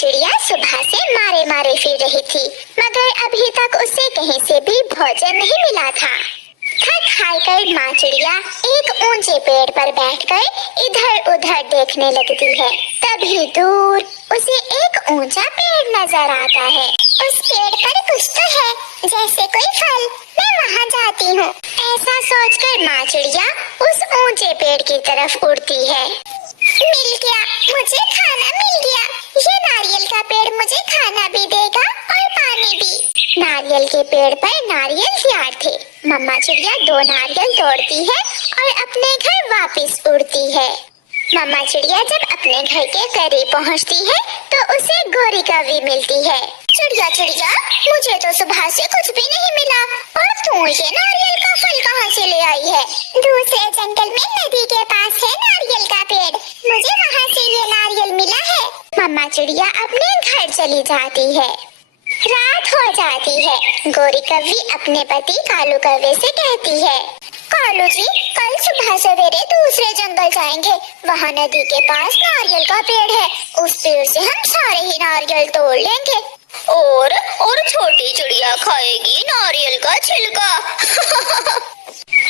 चिड़िया सुबह से मारे मारे फिर रही थी, मगर अभी तक उसे कहीं से भी भोजन नहीं मिला था। थक हार कर माँ चिड़िया एक ऊंचे पेड़ पर बैठकर इधर उधर देखने लगती है। तभी दूर उसे एक ऊंचा पेड़ नजर आता है। उस पेड़ पर कुछ तो है, जैसे कोई फल। मैं वहाँ जाती हूँ। ऐसा सोचकर माँ चिड़िया उस ऊंचे पेड़ की तरफ उड़ती है। मिल गया, मुझे खाना मिल गया। ये नारियल का पेड़ मुझे खाना भी देगा और पानी भी। नारियल के पेड़ पर नारियल तैयार थे। मम्मा चिड़िया 2 नारियल तोड़ती है और अपने घर वापस उड़ती है। मम्मा चिड़िया जब अपने घर के करीब पहुंचती है तो उसे गोरी कौवी मिलती है। चिड़िया चिड़िया, मुझे तो सुबह से कुछ भी नहीं मिला और तू ये नारियल का फल कहाँ से ले आई है? दूसरे जंगल में नदी के पास है नारियल का पेड़, मुझे वहाँ से ये नारियल मिला है। मम्मा चिड़िया अपने घर चली जाती है। रात हो जाती है। गोरी कौवी अपने पति कालू कौवे से कहती है, कालू जी, कल सुबह सवेरे दूसरे जंगल जाएंगे। वहाँ नदी के पास नारियल का पेड़ है, उस पेड़ से हम सारे ही नारियल तोड़ लेंगे। और छोटी चिड़िया खाएगी नारियल का छिलका।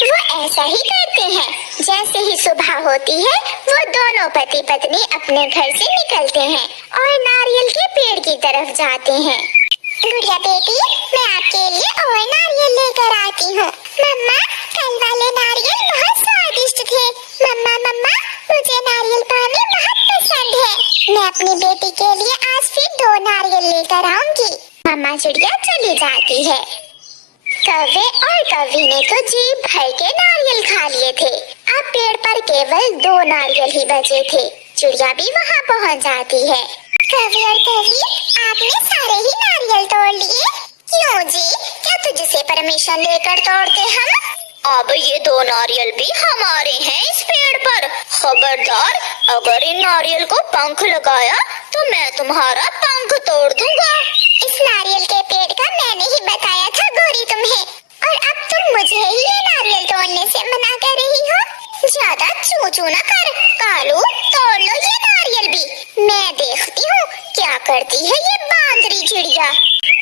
वो ऐसा ही करते हैं। जैसे ही सुबह होती है वो दोनों पति पत्नी अपने घर से निकलते हैं और नारियल के पेड़ की तरफ जाते हैं। गुड़िया बेटी, मैं आपके लिए और नारियल लेकर आती हूँ। मम्मा, कल वाले नारियल बहुत स्वादिष्ट थे। मम्मा मम्मा, मुझे नारियल पानी बहुत पसंद है। मैं अपनी बेटी के लिए आज फिर 2 नारियल लेकर आऊंगी। मम्मा चिड़िया चली जाती है। कौवे और कौवी ने तो जी भर के नारियल खा लिए थे। अब पेड़ पर केवल 2 नारियल ही बचे थे। चिड़िया भी वहाँ पहुँच जाती है। कौवे और कौवी, आपने सारे ही नारियल तोड़ लिए? क्यों जी, क्या तुझसे परमिशन लेकर तोड़ते हम? अब ये 2 नारियल भी हमारे हैं इस पेड़ पर। खबरदार, अगर इन नारियल को पंख लगाया तो मैं तुम्हारा पंख तोड़ दूंगा। इस नारियल के पेड़ का मैंने ही बताया था गोरी तुम्हें, और अब तुम मुझे ही ये नारियल तोड़ने से मना कर रही हो। ज्यादा चू चू न कर। कालू, तोड़ लो ये नारियल भी। मैं देखती हूँ क्या करती है ये बांदरी चिड़िया।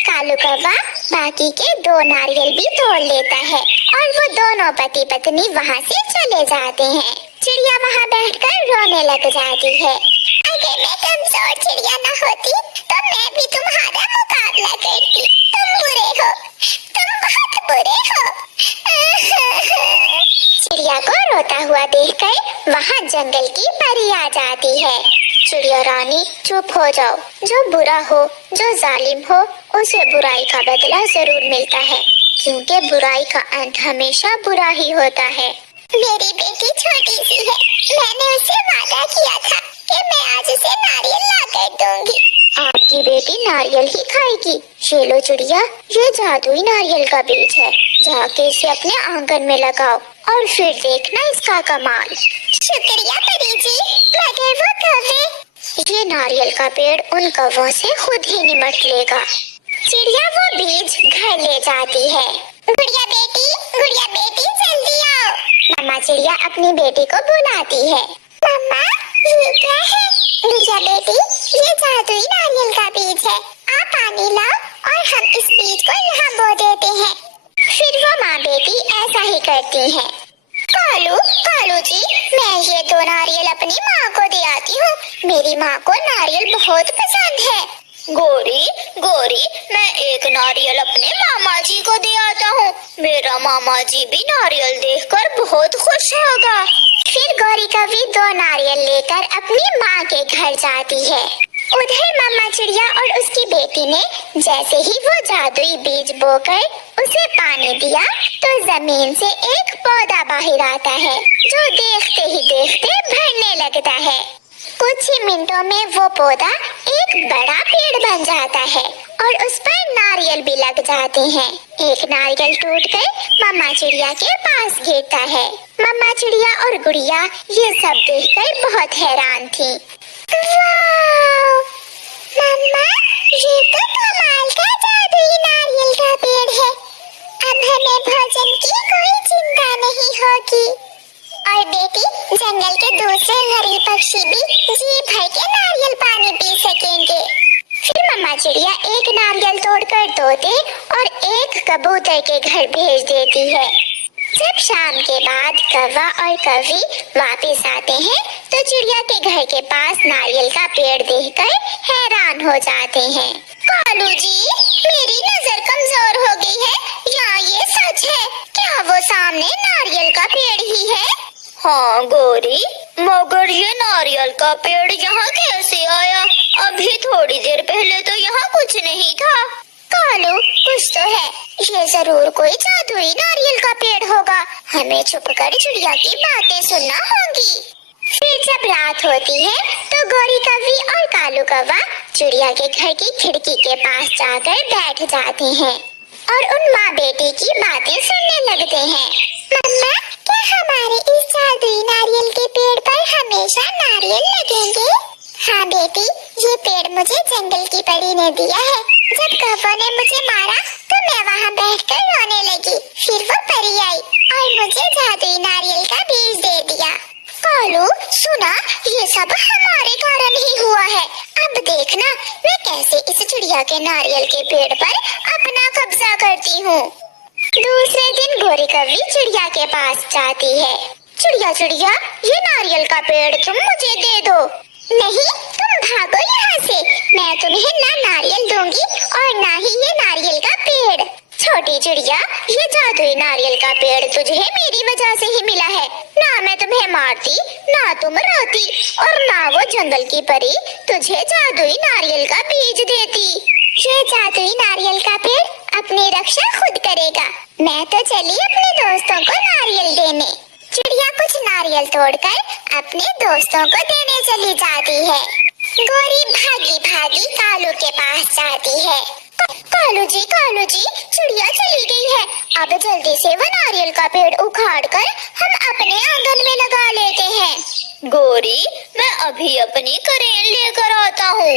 कालू कौवा बाकी के 2 नारियल भी तोड़ लेता है और वो दोनों पति पत्नी वहाँ से चले जाते हैं। चिड़िया वहाँ बैठकर रोने लग जाती है। अगर मैं कमजोर चिड़िया न होती तो मैं भी तुम्हारा मुकाबला करती। तुम बुरे हो, तुम बहुत बुरे हो। चिड़िया को रोता हुआ देखकर वहाँ जंगल की परी आ जाती है। चिड़िया रानी, चुप हो जाओ। जो बुरा हो, जो जालिम हो, उसे बुराई का बदला जरूर मिलता है, क्योंकि बुराई का अंत हमेशा बुरा ही होता है। मेरी बेटी छोटी सी है, मैंने उसे वादा किया था कि मैं आज उसे नारियल ला कर दूंगी। आपकी बेटी नारियल ही खाएगी? ये लो चिड़िया, ये जादुई नारियल का बीज है। जाके इसे अपने आंगन में लगाओ और फिर देखना इसका कमाल। शुक्रिया परी जी, मगर वो कौवे? ये नारियल का पेड़ उन कौवों से खुद ही निमट लेगा। चिड़िया वो बीज घर ले जाती है। गुड़िया बेटी जल्दी आओ। मम्मा चिड़िया अपनी बेटी को बुलाती है। मम्मा, ये क्या है? गुड़िया बेटी, ये जादुई नारियल का बीज है। आप पानी लाओ और हम इस बीज को यहाँ बो देते हैं। फिर वो माँ बेटी ऐसा ही करती है। कालू जी, मैं ये 2 नारियल अपनी माँ को दे आती हूँ। मेरी माँ को नारियल बहुत पसंद है। गोरी, मैं एक नारियल अपने मामा जी को दे आता हूँ। मेरा मामा जी भी नारियल देखकर बहुत खुश होगा। फिर गोरी कौवी 2 नारियल लेकर अपनी माँ के घर जाती है। उधर मम्मा चिड़िया और उसकी बेटी ने जैसे ही वो जादुई बीज बोकर उसे पानी दिया तो जमीन से एक पौधा बाहर आता है, जो देखते ही देखते भरने लगता है। कुछ ही मिनटों में वो पौधा एक बड़ा पेड़ बन जाता है और उस पर नारियल भी लग जाते हैं। एक नारियल टूटकर मम्मा चिड़िया के पास गिरता है। मम्मा चिड़िया और गुड़िया ये सब देखकर बहुत हैरान थी। वाह! मम्मा, ये तो कमाल का जादुई नारियल का पेड़ है। अब हमें भोजन की कोई चिंता नहीं होगी। और बेटी, जंगल के दूसरे गरीब पक्षी भी जी भर के नारियल पानी पी सकेंगे। फिर मम्मा चिड़िया एक नारियल तोड़कर तोते और एक कबूतर के घर भेज देती है। जब शाम के बाद कौवा और कौवी वापस आते हैं तो चिड़िया के घर के पास नारियल का पेड़ देखकर हैरान हो जाते हैं। कालू जी, मेरी नजर कमजोर हो गई है या ये सच है? क्या वो सामने नारियल का पेड़ ही है? हाँ गौरी, मगर ये नारियल का पेड़ यहाँ कैसे आया? अभी थोड़ी देर पहले तो यहाँ कुछ नहीं था। कालू, कुछ तो है, ये जरूर कोई जादुई नारियल का पेड़ होगा। हमें छुपकर चिड़िया की बातें सुनना होगी। फिर जब रात होती है तो गौरी कौवी और कालू कौवा चिड़िया के घर की खिड़की के पास जाकर बैठ जाते हैं और उन माँ बेटी की बातें सुनने लगते हैं। मम्मा, क्या हमारे इस जादुई नारियल के पेड़ पर हमेशा नारियल लगेंगे? हाँ बेटी, ये पेड़ मुझे जंगल की परी ने दिया है। जब कौवा ने मुझे मारा तो मैं वहाँ बैठकर रोने लगी। फिर वो परी आई और मुझे जादुई नारियल का बीज दे दिया। कालू, सुना, ये सब हमारे कारण ही हुआ है। अब देखना मैं कैसे इस चिड़िया के नारियल के पेड़ पर अपना कब्जा करती हूँ। दूसरे दिन गौरी कौवी चिड़िया के पास जाती है। चिड़िया चिड़िया, ये नारियल का पेड़ तुम मुझे दे दो। नहीं, तुम भागो यहाँ से। मैं तुम्हें ना नारियल दूंगी और ना ही ये नारियल का पेड़। छोटी चिड़िया, ये जादुई नारियल का पेड़ तुझे मेरी वजह से ही मिला है। ना मैं तुम्हें मारती, ना तुम रोती और ना वो जंगल की परी तुझे जादुई नारियल का बीज देती। ये जादुई नारियल का पेड़ अपनी रक्षा खुद करेगा। मैं तो चली अपने दोस्तों को नारियल देने। चिड़िया कुछ नारियल तोड़कर अपने दोस्तों को देने चली जाती है। गौरी भागी भागी कालू के पास जाती है। कालू जी, चिड़िया चली गई है। अब जल्दी से वो नारियल का पेड़ उखाड़ कर हम अपने आंगन में लगा लेते हैं। गौरी, मैं अभी अपनी करेन लेकर आता हूँ।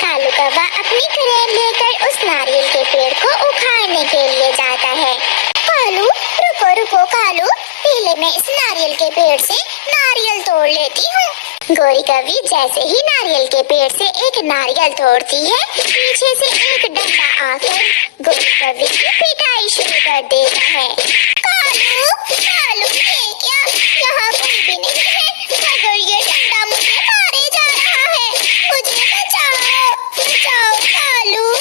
कालू कौवा अपनी करेन लेकर उस नारियल के पेड़ को उखाड़ने के लिए जाता है। कालू, रुको रुको कालू, पहले मैं इस नारियल के पेड़ से नारियल तोड़ लेती हूँ। गौरी कौवी जैसे ही नारियल के पेड़ से एक नारियल तोड़ती है, पीछे से एक डंडा आकर गौरी कौवी की पिटाई शुरू कर देता है। कालू, कालू, ये क्या? यहाँ कोई भी नहीं है, मगर ये डंडा मुझे मारे जा रहा है। मुझे बचाओ, बचाओ कालू।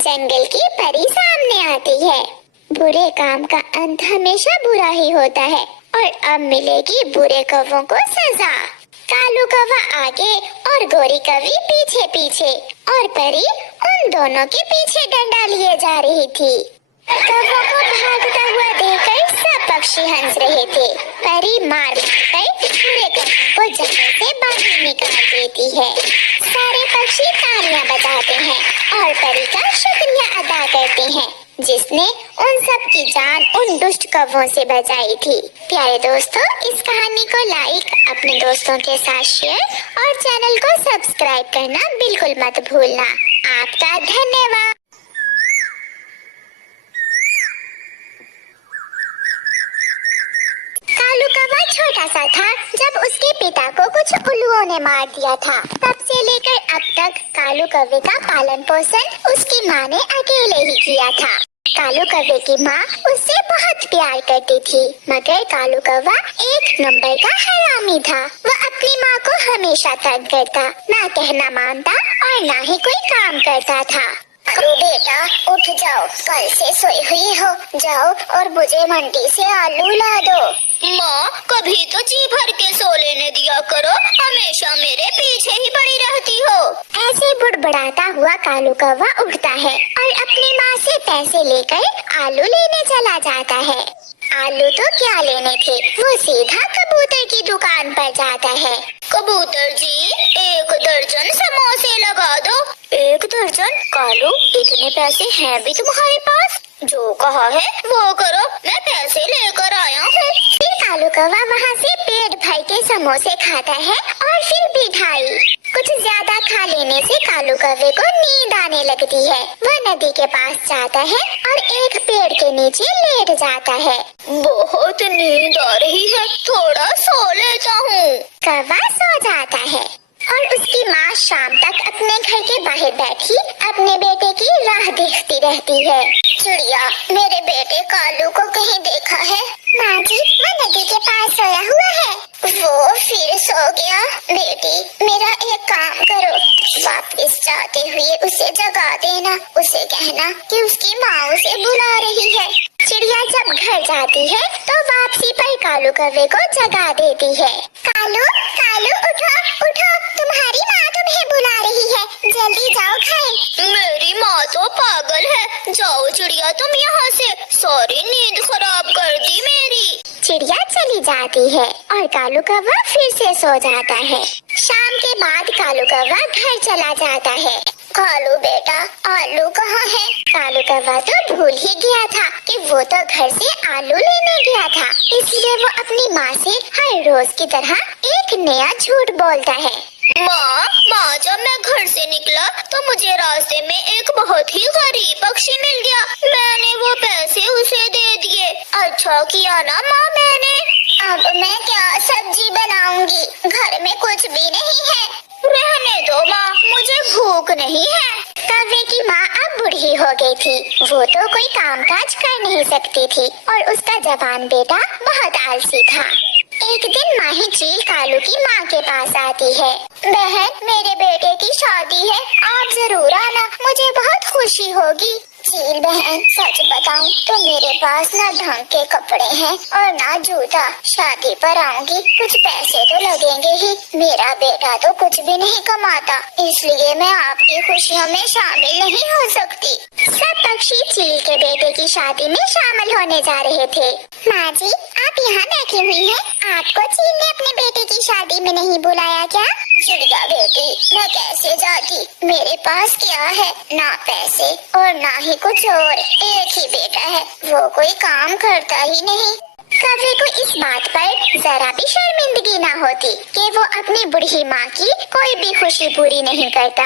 जंगल की परी सामने आती है। बुरे काम का अंत हमेशा बुरा ही होता है और अब मिलेगी बुरे कौवों को सजा। कालू कौवा आगे और गौरी कौवी पीछे पीछे और परी उन दोनों के पीछे डंडा लिए जा रही थी। कौवों को भागता हुआ देखकर सब पक्षी हंस रहे थे। परी मार मारकर बुरे कौवों को जंगल से बाहर निकाल देती है। सारे पक्षी तालियां बजाते हैं और परी का शुक्रिया अदा करते हैं जिसने उन सब की जान उन दुष्ट कौवों से बचाई थी। प्यारे दोस्तों, इस कहानी को लाइक, अपने दोस्तों के साथ शेयर और चैनल को सब्सक्राइब करना बिल्कुल मत भूलना। आपका धन्यवाद। कालू कौवा छोटा सा था जब उसके पिता को कुछ उल्लुओं ने मार दिया था। तब से लेकर अब तक कालू कौवे का पालन पोषण उसकी माँ ने अकेले ही किया था। कालू कौवे की माँ उससे बहुत प्यार करती थी, मगर कालू कौवा एक नंबर का हरामी था। वह अपनी माँ को हमेशा तंग करता, ना कहना मानता और ना ही कोई काम करता था। अरे बेटा, उठ जाओ, कल से सोई हुई हो। जाओ और मुझे मंडी से आलू ला दो। माँ, कभी तो जी भर के सो लेने दिया करो, हमेशा मेरे पीछे ही पड़ी रहती हो। ऐसे बुड़बुड़ाता हुआ कालू कौवा उठता है और अपनी माँ से पैसे लेकर आलू लेने चला जाता है। आलू तो क्या लेने थे, वो सीधा कबूतर की दुकान पर जाता है। कबूतर जी, 1 दर्जन समोसे लगा दो। 1 दर्जन? कालू, इतने पैसे हैं भी तुम्हारे पास? जो कहा है वो करो, मैं पैसे लेकर आया हूँ। फिर कालू कौवा वहाँ से पेट भर के समोसे खाता है और फिर भी ढाई। कुछ ज्यादा खा लेने से कालू कौवे को नींद आने लगती है। वह नदी के पास जाता है और एक पेड़ के नीचे लेट जाता है। बहुत नींद आ रही है, थोड़ा सो लेता हूँ। कौवा सो जाता है और और उसकी माँ शाम तक अपने घर के बाहर बैठी अपने बेटे की राह देखती रहती है। चिड़िया, मेरे बेटे कालू को कहीं देखा है? माँ जी, वो नदी के पास सोया हुआ है। वो फिर सो गया? बेटी, मेरा एक काम करो, वापस जाते हुए उसे जगा देना। उसे कहना कि उसकी माँ उसे बुला रही है। चिड़िया जब घर जाती है तो वापसी पर कालू कौवे को जगा देती है। कालू, कालू उठो, उठो, तुम्हारी माँ तुम्हें बुला रही है, जल्दी जाओ घर। मेरी माँ तो पागल है। जाओ चिड़िया, तुम यहाँ से, सारी नींद खराब कर दी मेरी। चिड़िया चली जाती है और कालू कौवा फिर से सो जाता है। शाम के बाद कालू कौवा घर चला जाता है। कालू बेटा, आलू कहाँ है? कालू कौवा तो भूल ही गया था कि वो तो घर से आलू लेने गया था, इसलिए वो अपनी माँ से हर रोज की तरह एक नया झूठ बोलता है। माँ, जब मैं घर से निकला तो मुझे रास्ते में एक बहुत ही गरीब पक्षी मिल गया। मैंने वो पैसे उसे दे दिए। अच्छा किया ना माँ मैंने। अब मैं क्या सब्जी बनाऊंगी, घर में कुछ भी नहीं है। रहने दो माँ, मुझे भूख नहीं है। कौवे की माँ अब बूढ़ी हो गई थी, वो तो कोई काम काज कर नहीं सकती थी और उसका जवान बेटा बहुत आलसी था। एक दिन माही चील कालू की माँ के पास आती है। बहन, मेरे बेटे की शादी है, आप जरूर आना, मुझे बहुत खुशी होगी। चील बहन, सच बताऊं तो मेरे पास ना ढंग के कपड़े हैं और ना जूता। शादी पर आऊंगी, कुछ पैसे तो लगेंगे ही। मेरा बेटा तो कुछ भी नहीं कमाता, इसलिए मैं आपकी खुशियों में शामिल नहीं हो सकती। सब पक्षी चील के बेटे की शादी में शामिल होने जा रहे थे। माँ जी, आप यहाँ बैठी हुई हैं, आपको चील ने अपने बेटे की शादी में नहीं बुलाया क्या? चिड़िया बेटी, मैं कैसे जाती? मेरे पास क्या है? ना पैसे और ना ही कुछ और। एक ही बेटा है, वो कोई काम करता ही नहीं। कौवे को इस बात पर जरा भी शर्मिंदगी ना होती कि वो अपनी बूढ़ी माँ की कोई भी खुशी पूरी नहीं करता।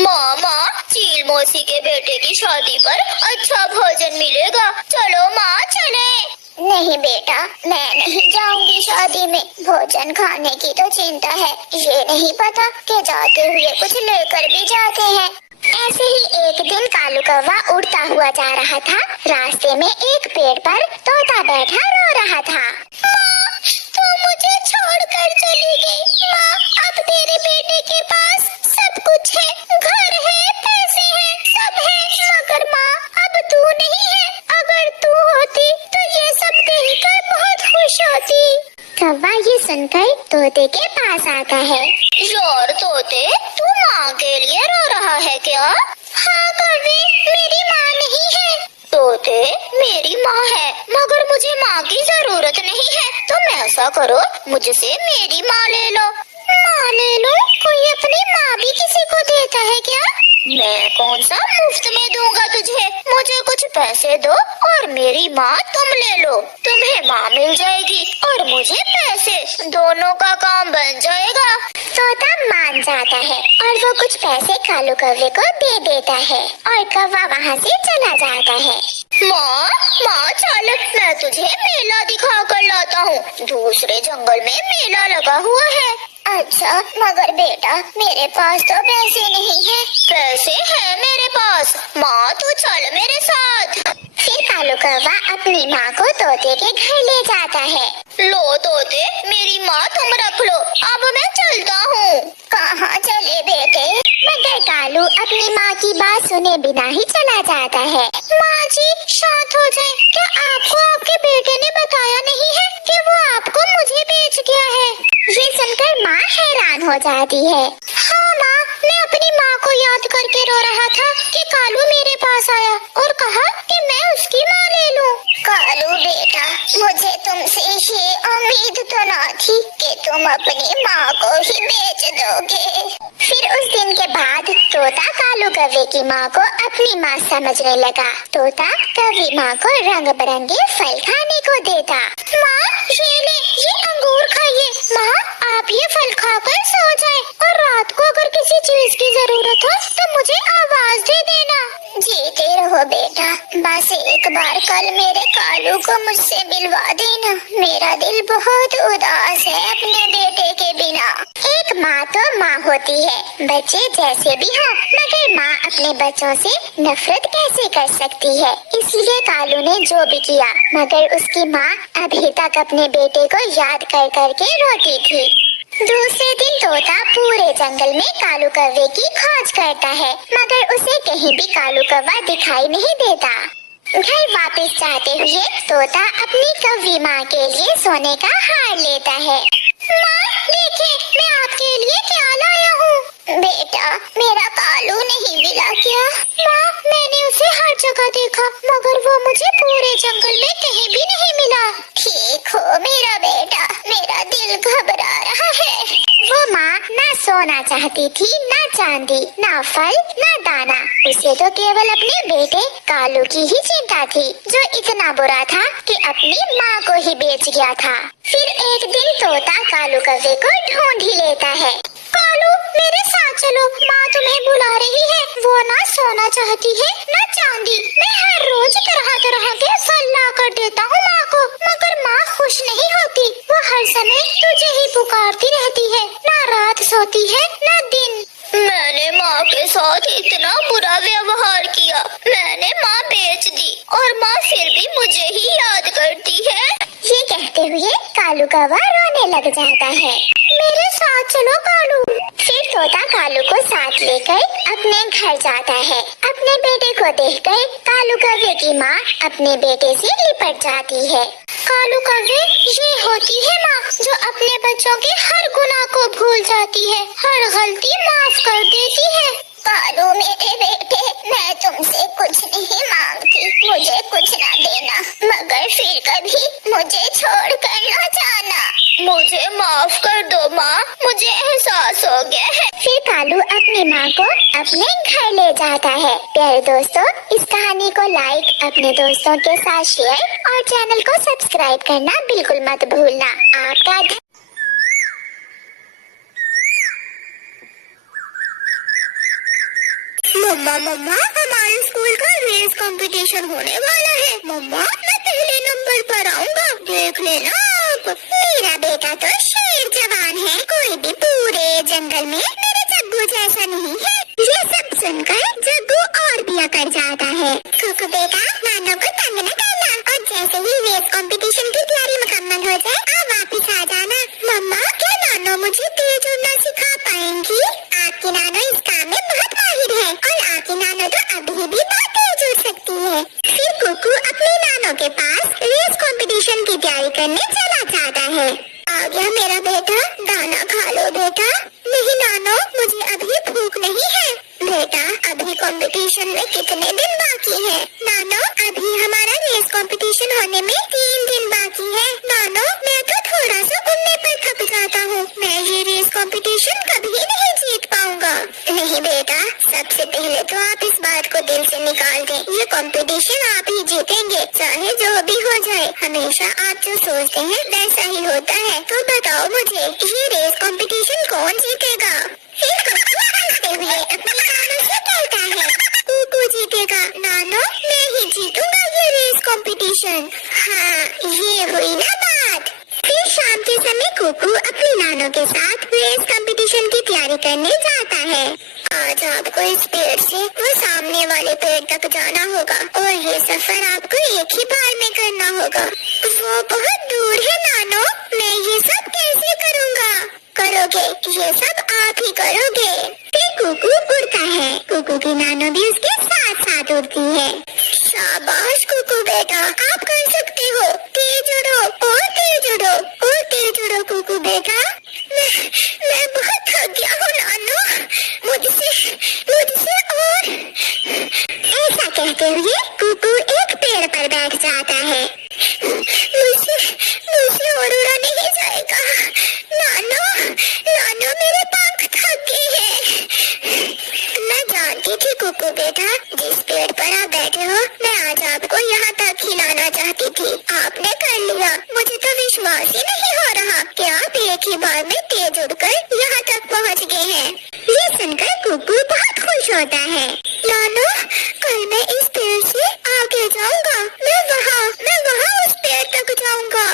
माँ, चील मौसी के बेटे की शादी पर अच्छा भोजन मिलेगा, चलो माँ चले। नहीं बेटा, मैं नहीं जाऊंगी शादी में। भोजन खाने की तो चिंता है, ये नहीं पता कि जाते हुए कुछ लेकर भी जाते हैं। ऐसे ही एक दिन कालू कौवा उड़ता हुआ जा रहा था। रास्ते में एक पेड़ पर तोता बैठा रो रहा था। माँ, तू मुझे छोड़कर चली गई। माँ, अब तेरे बेटे के पास सब कुछ है, घर है, पैसे हैं, सब है, मगर माँ अब तू नहीं है। अगर तू होती तो ये सब देखकर बहुत खुश होती। कौवा ये सुनकर तोते के पास आता है। यार तोते, तू माँ के लिए रो रहा है क्या? हाँ कौवे, मेरी माँ नहीं है। तोते, मेरी माँ है, मगर मुझे माँ की जरूरत नहीं है। तुम ऐसा करो, मुझसे मेरी माँ ले लो। माँ ले लो? कोई अपनी माँ भी किसी को देता है क्या? मैं कौन सा मुफ्त में दूंगा तुझे। मुझे कुछ पैसे दो और मेरी माँ तुम ले लो। तुम्हें माँ मिल जाएगी और मुझे पैसे, दोनों का काम बन जाएगा। तोता मान जाता है और वो कुछ पैसे कालू कौवे को दे देता है और कौवा वहाँ से चला जाता है। माँ चल, मैं तुझे मेला दिखा कर लाता हूँ। दूसरे जंगल में मेला लगा हुआ है। अच्छा, मगर बेटा मेरे पास तो पैसे नहीं है। पैसे है मेरे पास। माँ तू चल मेरे साथ। फिर कालू कौवा अपनी माँ को तोते के घर ले जाता है। लो तोते, मेरी माँ तुम रख लो, अब मैं चलता हूँ। कहाँ चले बेटे? मगर कालू अपनी माँ की बात सुने बिना ही चला जाता है। माँ जी शांत हो जाए, क्या आपको आपके बेटे ने बताया नहीं है कि वो आपको मुझे बेच गया है? ये सुनकर माँ हैरान हो जाती है। हाँ माँ, मैं अपनी माँ को याद करके रो रहा था कि कालू मेरे पास आया और कहा कि मैं उसकी माँ ले लूं। कालू बेटा, मुझे तुमसे ये उम्मीद तो ना थी कि तुम अपनी माँ को ही बेच दोगे। फिर उस दिन के बाद तोता कालू कौवे की माँ को अपनी माँ समझने लगा। तोता कौवी माँ को रंग बिरंगे फल खाने को देता। माँ ये अंगूर खाइए। माँ आप ये फल खाकर सो जाए और रात को अगर किसी चीज की जरूरत हो तो मुझे आवाज दे देना। जीते रहो बेटा, बस एक बार कल मेरे कालू को मुझसे मिलवा देना। मेरा दिल बहुत उदास है अपने बेटे के बिना। एक माँ तो माँ होती है, बच्चे जैसे भी हो, मगर माँ अपने बच्चों से नफरत कैसे कर सकती है। इसलिए कालू ने जो भी किया, मगर उसकी माँ अभी तक अपने बेटे को याद कर करके रोती थी। दूसरे दिन तोता पूरे जंगल में कालू कौवे की खोज करता है, मगर उसे कहीं भी कालू कौवा दिखाई नहीं देता। घर वापस जाते हुए तोता अपनी कौवी माँ के लिए सोने का हार लेता है। माँ देखिए, मैं आपके लिए क्या लाया हूँ। बेटा, मेरा कालू नहीं मिला क्या? माँ, मैंने उसे हर जगह देखा, मगर वो मुझे पूरे जंगल में कहीं भी नहीं मिला। ठीक हो मेरा बेटा, मेरा दिल घबरा रहा है। वो माँ ना सोना चाहती थी, ना चांदी, ना फल, ना दाना। उसे तो केवल अपने बेटे कालू की ही चिंता थी, जो इतना बुरा था कि अपनी माँ को ही बेच गया था। फिर एक दिन तोता कालू कौवे को ढूंढ ही लेता है। कालू, मेरे साथ चलो, माँ तुम्हें बुला रही है। वो ना सोना चाहती है, ना चांदी। मैं हर रोज तरह तरह के फल ला कर देता हूँ माँ को, मगर माँ खुश नहीं होती। वो हर समय तुझे ही पुकारती रहती है, ना रात सोती है, ना दिन। मैंने माँ के साथ इतना बुरा व्यवहार किया, मैंने माँ बेच दी और माँ फिर भी मुझे ही याद करती है। ये कहते हुए कालू कौवा रोने लग जाता है। मेरे साथ चलो कालू। फिर तोता कालू को साथ लेकर अपने घर जाता है। अपने बेटे को देखकर कालू कौवे की माँ अपने बेटे से लिपट जाती है। कालू कौवे, ये होती है माँ जो अपने बच्चों के हर गुनाह को भूल जाती है, हर गलती माफ कर देती है। कालू मेरे बेटे, मैं तुमसे कुछ नहीं मांगती, मुझे कुछ ना देना, मगर फिर कभी मुझे छोड़ कर न जाना। मुझे माफ कर दो माँ, मुझे एहसास हो गया है। फिर कालू अपनी माँ को अपने घर ले जाता है। प्यारे दोस्तों, इस कहानी को लाइक, अपने दोस्तों के साथ शेयर और चैनल को सब्सक्राइब करना बिल्कुल मत भूलना। आपका मम्मा मम्मा, हमारे स्कूल का रेस कंपटीशन होने वाला है। मम्मा, मैं पहले नंबर पर आऊंगा, देख लेना आप। मेरा बेटा तो शेर जवान है, कोई भी पूरे जंगल में मेरे जग्गू जैसा नहीं है। ये सब सुनकर जग्गू और भी अकड़ जाता है। कुकू बेटा, नानो को तंग न करना, और जैसे ही रेस कंपटीशन की तैयारी मुकम्मल हो जाए, आप वापस आ जाना। मम्मा, क्या नानो मुझे तेज उड़ना सिखा पाएंगी? आपकी नानो इस काम में बहुत माहिर है, और आपकी नानो तो अभी भी बहुत तेज उड़ सकती है। फिर कुकू अपनी नानो के पास रेस कंपटीशन की तैयारी करने चला जाता है। आ गया मेरा बेटा, दाना खा लो बेटा। नहीं नानो, मुझे अभी भूख नहीं है। बेटा, अभी कंपटीशन में कितने दिन बाकी है? नानो, अभी हमारा रेस कंपटीशन होने में 3 दिन बाकी है। नानो, मैं तो थोड़ा सा उड़ने पर थक जाता हूँ, मैं ये रेस कंपटीशन कभी नहीं जीत पाऊंगा। नहीं बेटा, सबसे पहले तो आप इस बात को दिल से निकाल दें, ये कंपटीशन आप ही जीतेंगे, चाहे जो भी हो जाए। हमेशा आप जो सोचते हैं वैसा ही होता है। तो बताओ मुझे, ये रेस कंपटीशन कौन जीतेगा? हुए अपनी नानो से कहता है, कुकू जीतेगा। नानो, मैं ही जीतूंगा ये रेस कंपटीशन। हाँ, ये हुई ना बात। फिर शाम के समय कुकू अपनी नानो के साथ रेस कंपटीशन की तैयारी करने जाता है। आज आपको इस पेड़ से वो सामने वाले पेड़ तक जाना होगा, और ये सफर आपको एक ही बार में करना होगा। वो बहुत दूर है नानो, मैं ये सब कैसे करूँगा? करोगे, ये सब आप ही करोगे। फिर कुकू उड़ता है, कुकू की नानो भी उसके साथ साथ उड़ती है। शाबाश कुकू बेटा, आप कर सकते हो, तेज उड़ो और तेज उड़ो और तेज उड़ो कुकू बेटा। मैं बहुत थक गया हूँ नानो, मुझसे और। ऐसा कहते हुए कुकू एक पेड़ पर बैठ जाता है। मुझसे और उड़ा नहीं जाएगा नानो, मेरे पंख थक गए हैं। मैं जानती थी कुकू बेटा, जिस पेड़ पर आप बैठे हो, मैं आज आपको यहाँ तक ही लाना चाहती थी, आपने कर लिया। मुझे तो विश्वास ही नहीं हो रहा कि आप एक ही बार में तेज उड़कर यहाँ तक पहुँच गए हैं। ये सुनकर कुकू बहुत खुश होता है। नानो, कल मैं इस पेड़ से आगे जाऊंगा, मैं वहाँ उस पेड़ तक जाऊंगा।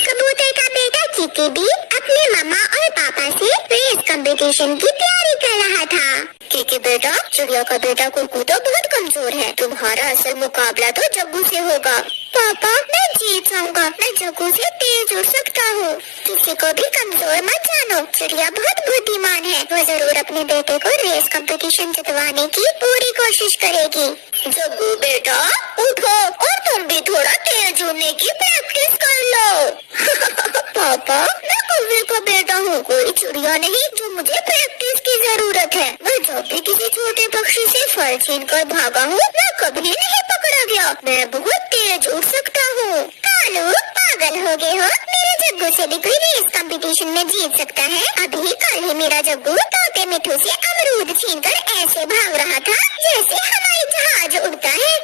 कबूतर का बेटा जीत किकी भी अपने मम्मा और पापा से रेस कंपटीशन की तैयारी कर रहा था। किकी बेटा, चिड़िया का बेटा कुकू तो बहुत कमजोर है। तुम्हारा असल मुकाबला तो जग्गू से होगा। पापा, मैं जीत जाऊंगा। मैं जग्गू से तेज उड़ सकता हूँ। किसी को भी कमजोर मत जानो। चिड़िया बहुत बुद्धिमान है। वो जरूर अपने बेटे को रेस कंपटीशन जितवाने की पूरी कोशिश करेगी। जग्गू बेटा, उठो और तुम भी थोड़ा तेज उड़ने की प्रैक्टिस कर लो। पापा, मैं कौवे का बेटा हूँ, कोई चिड़िया नहीं जो मुझे प्रैक्टिस की जरूरत है। मैं जब भी किसी छोटे पक्षी से फल छीन कर भागा हूँ, मैं कभी नहीं पकड़ा गया। मैं बहुत तेज उड़ सकता हूँ। कालू, पागल हो गए हो? मेरे जग्गू से भी कोई रेस कंपटीशन में जीत सकता है? अभी कल ही मेरा जग्गू तोते मिट्ठू से अमरूद छीनकर ऐसे भाग रहा था जैसे हवाई जहाज उड़ता है।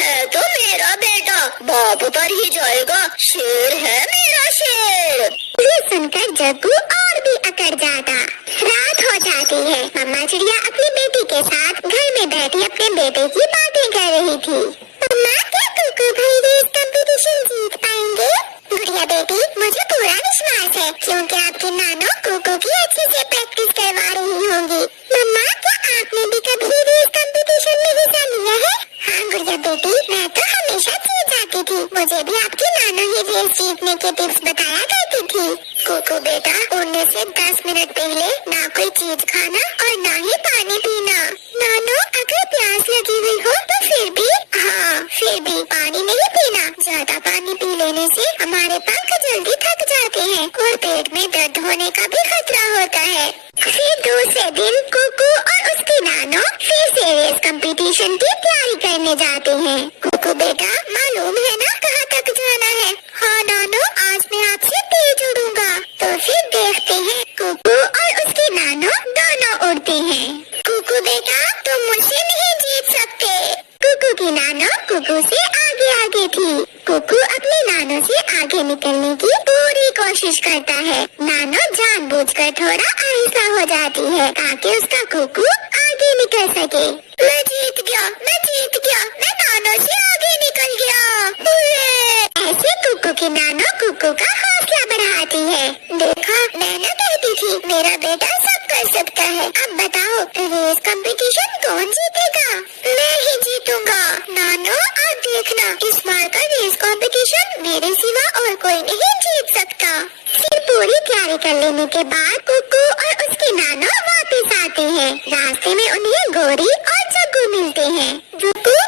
है तो मेरा बेटा, बाप पर ही जाएगा। शेर है मेरा शेर। ये सुनकर जग्गू और भी अकड़ जाता। रात हो जाती है। मम्मा चिड़िया अपनी बेटी के साथ घर में बैठी अपने बेटे की बातें कर रही थी। मम्मा, क्या कुकू भाई रेस कंपटीशन जीत पाएंगे? गुड़िया बेटी, मुझे पूरा विश्वास है क्योंकि आपके नानो कुकू की अच्छे से प्रैक्टिस करवा रही होंगी। मम्मा, क्या आपने भी कभी रेस कंपटीशन में हिस्सा लिया है? हाँ गुड़िया बेटी, मैं तो हमेशा जीत जाती थी। मुझे भी आपकी नानो ही रेस जीतने के टिप्स बताया करती थी। कुकू बेटा, उड़ने से 10 मिनट पहले ना कोई चीज खाना और ना ही पानी पीना। नानो, अगर प्यास लगी हुई हो तो फिर भी पानी नहीं पीना। ज्यादा पानी पी लेने से हमारे पंख जल्दी थक जाते हैं और पेट में दर्द होने का भी खतरा होता है। फिर दूसरे दिन कुकू और उसकी नानो फिर से रेस कंपटीशन की तैयारी करने जाते हैं। कुकू बेटा, मालूम है ना कहाँ तक जाना है? हाँ नानो, आज मैं आपसे तेज उड़ूंगा। तो फिर देखते हैं कुकू और उसकी नानो दोनों उड़ते हैं। कुकू बेटा, तुम मुझसे नहीं जीत सकते। कुकू की नानो कुकू से आगे आगे थी। कुकू अपनी नानो से आगे निकलने की पूरी कोशिश करता है। नानो जानबूझकर थोड़ा आहिस्ता हो जाती है ताकि उसका कुकू आगे निकल सके। मैं जीत गया, मैं नानो से आगे निकल गया। ऐसे कुकू की नानो कुकू का हौसला बढ़ाती है। देखो, मैं न कहती थी मेरा बेटा सब कर सकता है। अब बताओ, रेस कंपटीशन कौन जीतेगा? मैं ही जीतूंगा। नानो, अब देखना, इस बार का रेस कंपटीशन मेरे सिवा और कोई नहीं जीत सकता। फिर पूरी तैयारी कर लेने के बाद कुकू और उसकी नानो वापस आते हैं। रास्ते में उन्हें गोरी और जग्गू मिलते हैं। जग्गू,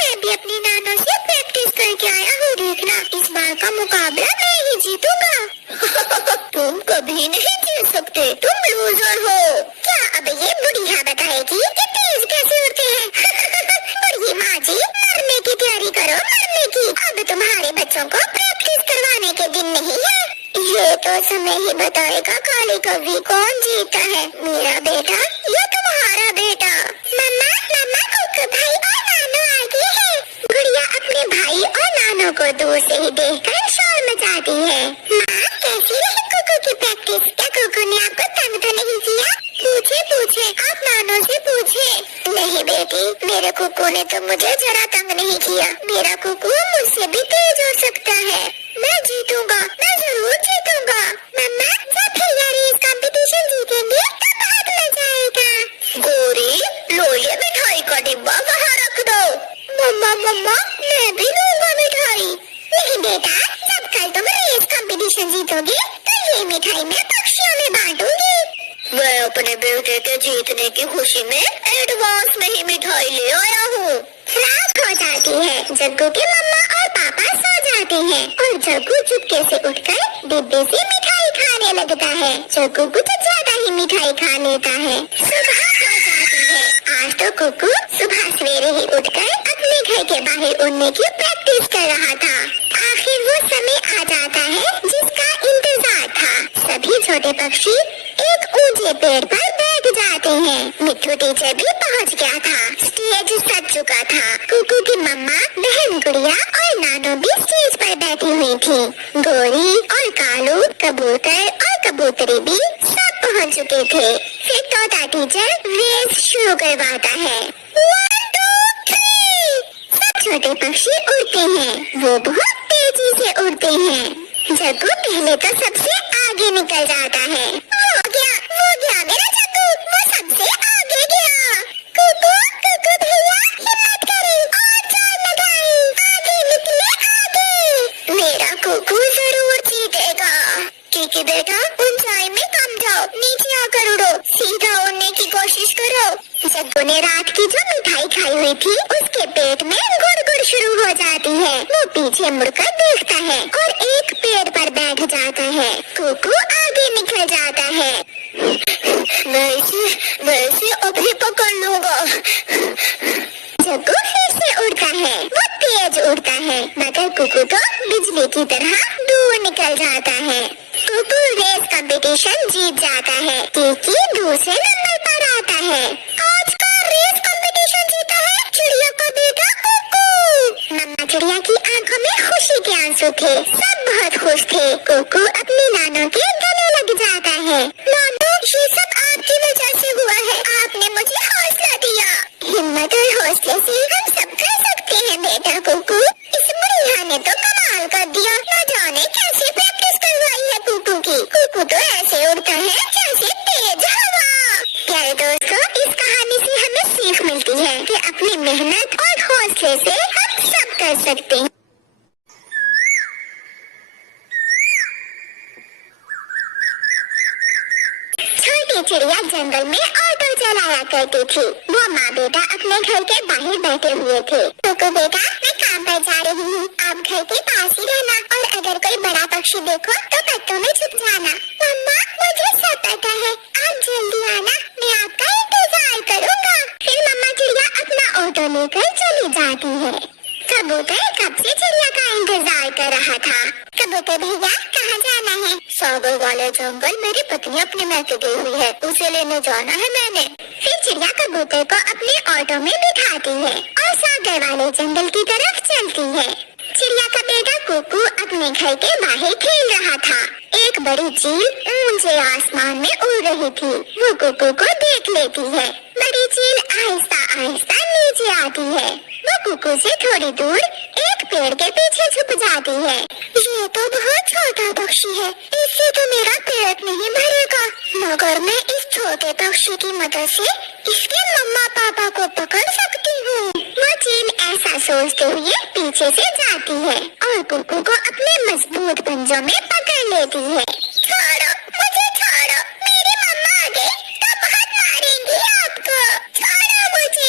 मैं भी अपनी नानो से प्रैक्टिस करके आया हूँ। देखना, इस बार का मुकाबला मैं ही जीतूंगा। तुम कभी नहीं जीत सकते, तुम लूजर हो। क्या अब ये बुढ़िया बताएगी कि तेज कैसे उड़ते हैं? बुढ़ी माँ जी, मरने की तैयारी करो, मरने की। अब तुम्हारे बच्चों को प्रैक्टिस करवाने के दिन नहीं है। ये तो समय ही बताएगा काली कौवी कौन जीता है, मेरा बेटा या तुम्हारा बेटा। मम्मा, कुकू भाई और नानो आ गए हैं। गुड़िया अपने भाई और नानो को दूर से ही देखकर शोर मचाती है। माँ, कैसी रही कुकू की प्रैक्टिस? क्या कुकू ने आपको तंग तो नहीं किया? पूछे, आप नानो से पूछे। नहीं बेटी, मेरे कुकू ने तो मुझे जरा तंग नहीं किया। मेरा कुकू मुझसे भी तेज हो सकता है। मैं जीतूंगा, मैं जरूर जीतूंगा। मम्मा, जब भैया रेस कंपटीशन जीतेंगे तो बहुत मजा आएगा। गोरी, लो ये मिठाई का डिब्बा वहाँ रख दो। मम्मा, मैं भी लूंगा मिठाई। नहीं बेटा, जब कल तुम रेस कंपटीशन जीतोगे तो ये मिठाई मैं पक्षियों में बांटूंगी। मैं अपने बेटे के जीतने की खुशी में एडवांस में ही मिठाई ले आया हूँ। रात हो जाती है। जग्गू के मम्मा और पापा सो जाते हैं और जग्गू चुपके से उठकर डिब्बे से मिठाई खाने लगता है। जग्गू कुछ ज्यादा ही मिठाई खा लेता है। सुबह हो जाती है। आज तो कुकू सुबह सवेरे ही उठकर अपने घर के बाहर उड़ने की प्रैक्टिस कर रहा था। आखिर वो समय आ जाता है जिसका इंतजार था। सभी छोटे पक्षी एक ऊंचे पेड़ पर बैठ जाते हैं। मिट्ठू टीचर भी पहुंच गया था। स्टेज सज चुका था। कुकू की मम्मा, बहन गुड़िया और नानो भी स्टेज पर बैठी हुई थी। गोरी और कालू, कबूतर और कबूतरी भी सब पहुंच चुके थे। फिर तोता टीचर रेस शुरू करवाता है। 1, 2, 3। सब छोटे पक्षी उड़ते हैं। वो बहुत तेजी से उड़ते हैं। जग्गू पहले तो सबसे आगे निकल जाता है। वो गया मेरा जग्गू, वो सबसे आगे गया। कुकू कुकू भैया हिम्मत करें और जोर लगाएं, आगे निकले आगे। मेरा कुकू जरूर जीतेगा। क्योंकि बेटा ऊंचाई में कम जाओ, नीचे आकर उड़ो, सीधा उड़ने की कोशिश करो। जग्गू ने रात की जो मिठाई खाई हुई थी उसके पेट में गुड़गुड़ शुरू हो जाती है। वो पीछे मुड़कर देखता है और एक पेड़ पर बैठ जाता है। कुकू आगे निकल जाता है। मैं इसे अभी पकड़ लूंगा। जग्गू फिर से उड़ता है। वो तेज उड़ता है मगर कुकू तो बिजली की तरह दूर निकल जाता है। कुकू रेस कंपटीशन जीत जाता है क्योंकि दूसरे नंबर पर आता है। आज का रेस कंपटीशन जीता है चिड़िया का बेटा कुकू। मम्मा चिड़िया की आंखों में खुशी के आंसू थे। सब बहुत खुश थे। कुकू अपनी नानों के गले लग जाता है। नानू ये सब आपकी वजह से हुआ है, आपने मुझे हौसला दिया। हिम्मत और हौसले से हम सब कर सकते हैं बेटा कुकू। इस बुढ़िया ने तो कमाल कर दिया। न जाने कैसे प्रैक्टिस करवाई है कुकू की। कुकू तो ऐसे उड़ता है जैसे तेज हवा। प्यारे दोस्तों, इस कहानी से हमें सीख मिलती है कि अपनी मेहनत और हौसले से हम सब कर सकते हैं। छोटी चिड़िया जंगल में ऑटो चलाया करती थी। वो माँ बेटा अपने घर के बाहर बैठे हुए थे। कुकू बेटा मैं काम पर जा रही हूँ, आप घर के पास ही रहना और अगर कोई बड़ा पक्षी देखो तो पत्तों में छुप जाना। मम्मा मुझे सब पता है, आप जल्दी आना, मैं आपका इंतजार करूँगा। फिर मम्मा चिड़िया अपना ऑटो लेकर चली जाती है। कबूतर कब से चिड़िया का इंतजार कर रहा था। कबूतर भैया कहाँ जाना है? सागर वाले जंगल मेरी पत्नी अपने मैके गई हुई है, उसे लेने जाना है मैंने। फिर चिड़िया कबूतर को अपने ऑटो में बिठाती है और सागर वाले जंगल की तरफ चलती है। चिड़िया का बेटा कुकू अपने घर के बाहर खेल रहा था। एक बड़ी चील ऊंचे आसमान में उड़ रही थी। वो कुकू को देख लेती है। बड़ी चील आहिस्ता आहिस्ता नीचे आती है। वो कुकू से थोड़ी दूर एक पेड़ के पीछे छुप जाती है। ये तो बहुत छोटा पक्षी है, इससे तो मेरा पेट नहीं भरेगा, मगर मैं इस छोटे पक्षी की मदद से इसके मम्मा पापा को पकड़ सकती हूँ। वो चील ऐसा सोचते हुए पीछे से जाती है और कुकू को अपने मजबूत पंजों में पकड़ लेती है। छोड़ो मुझे, छोड़ो, मेरी मम्मा आ गई तो बहुत मारेंगी आपको, छोड़ो मुझे।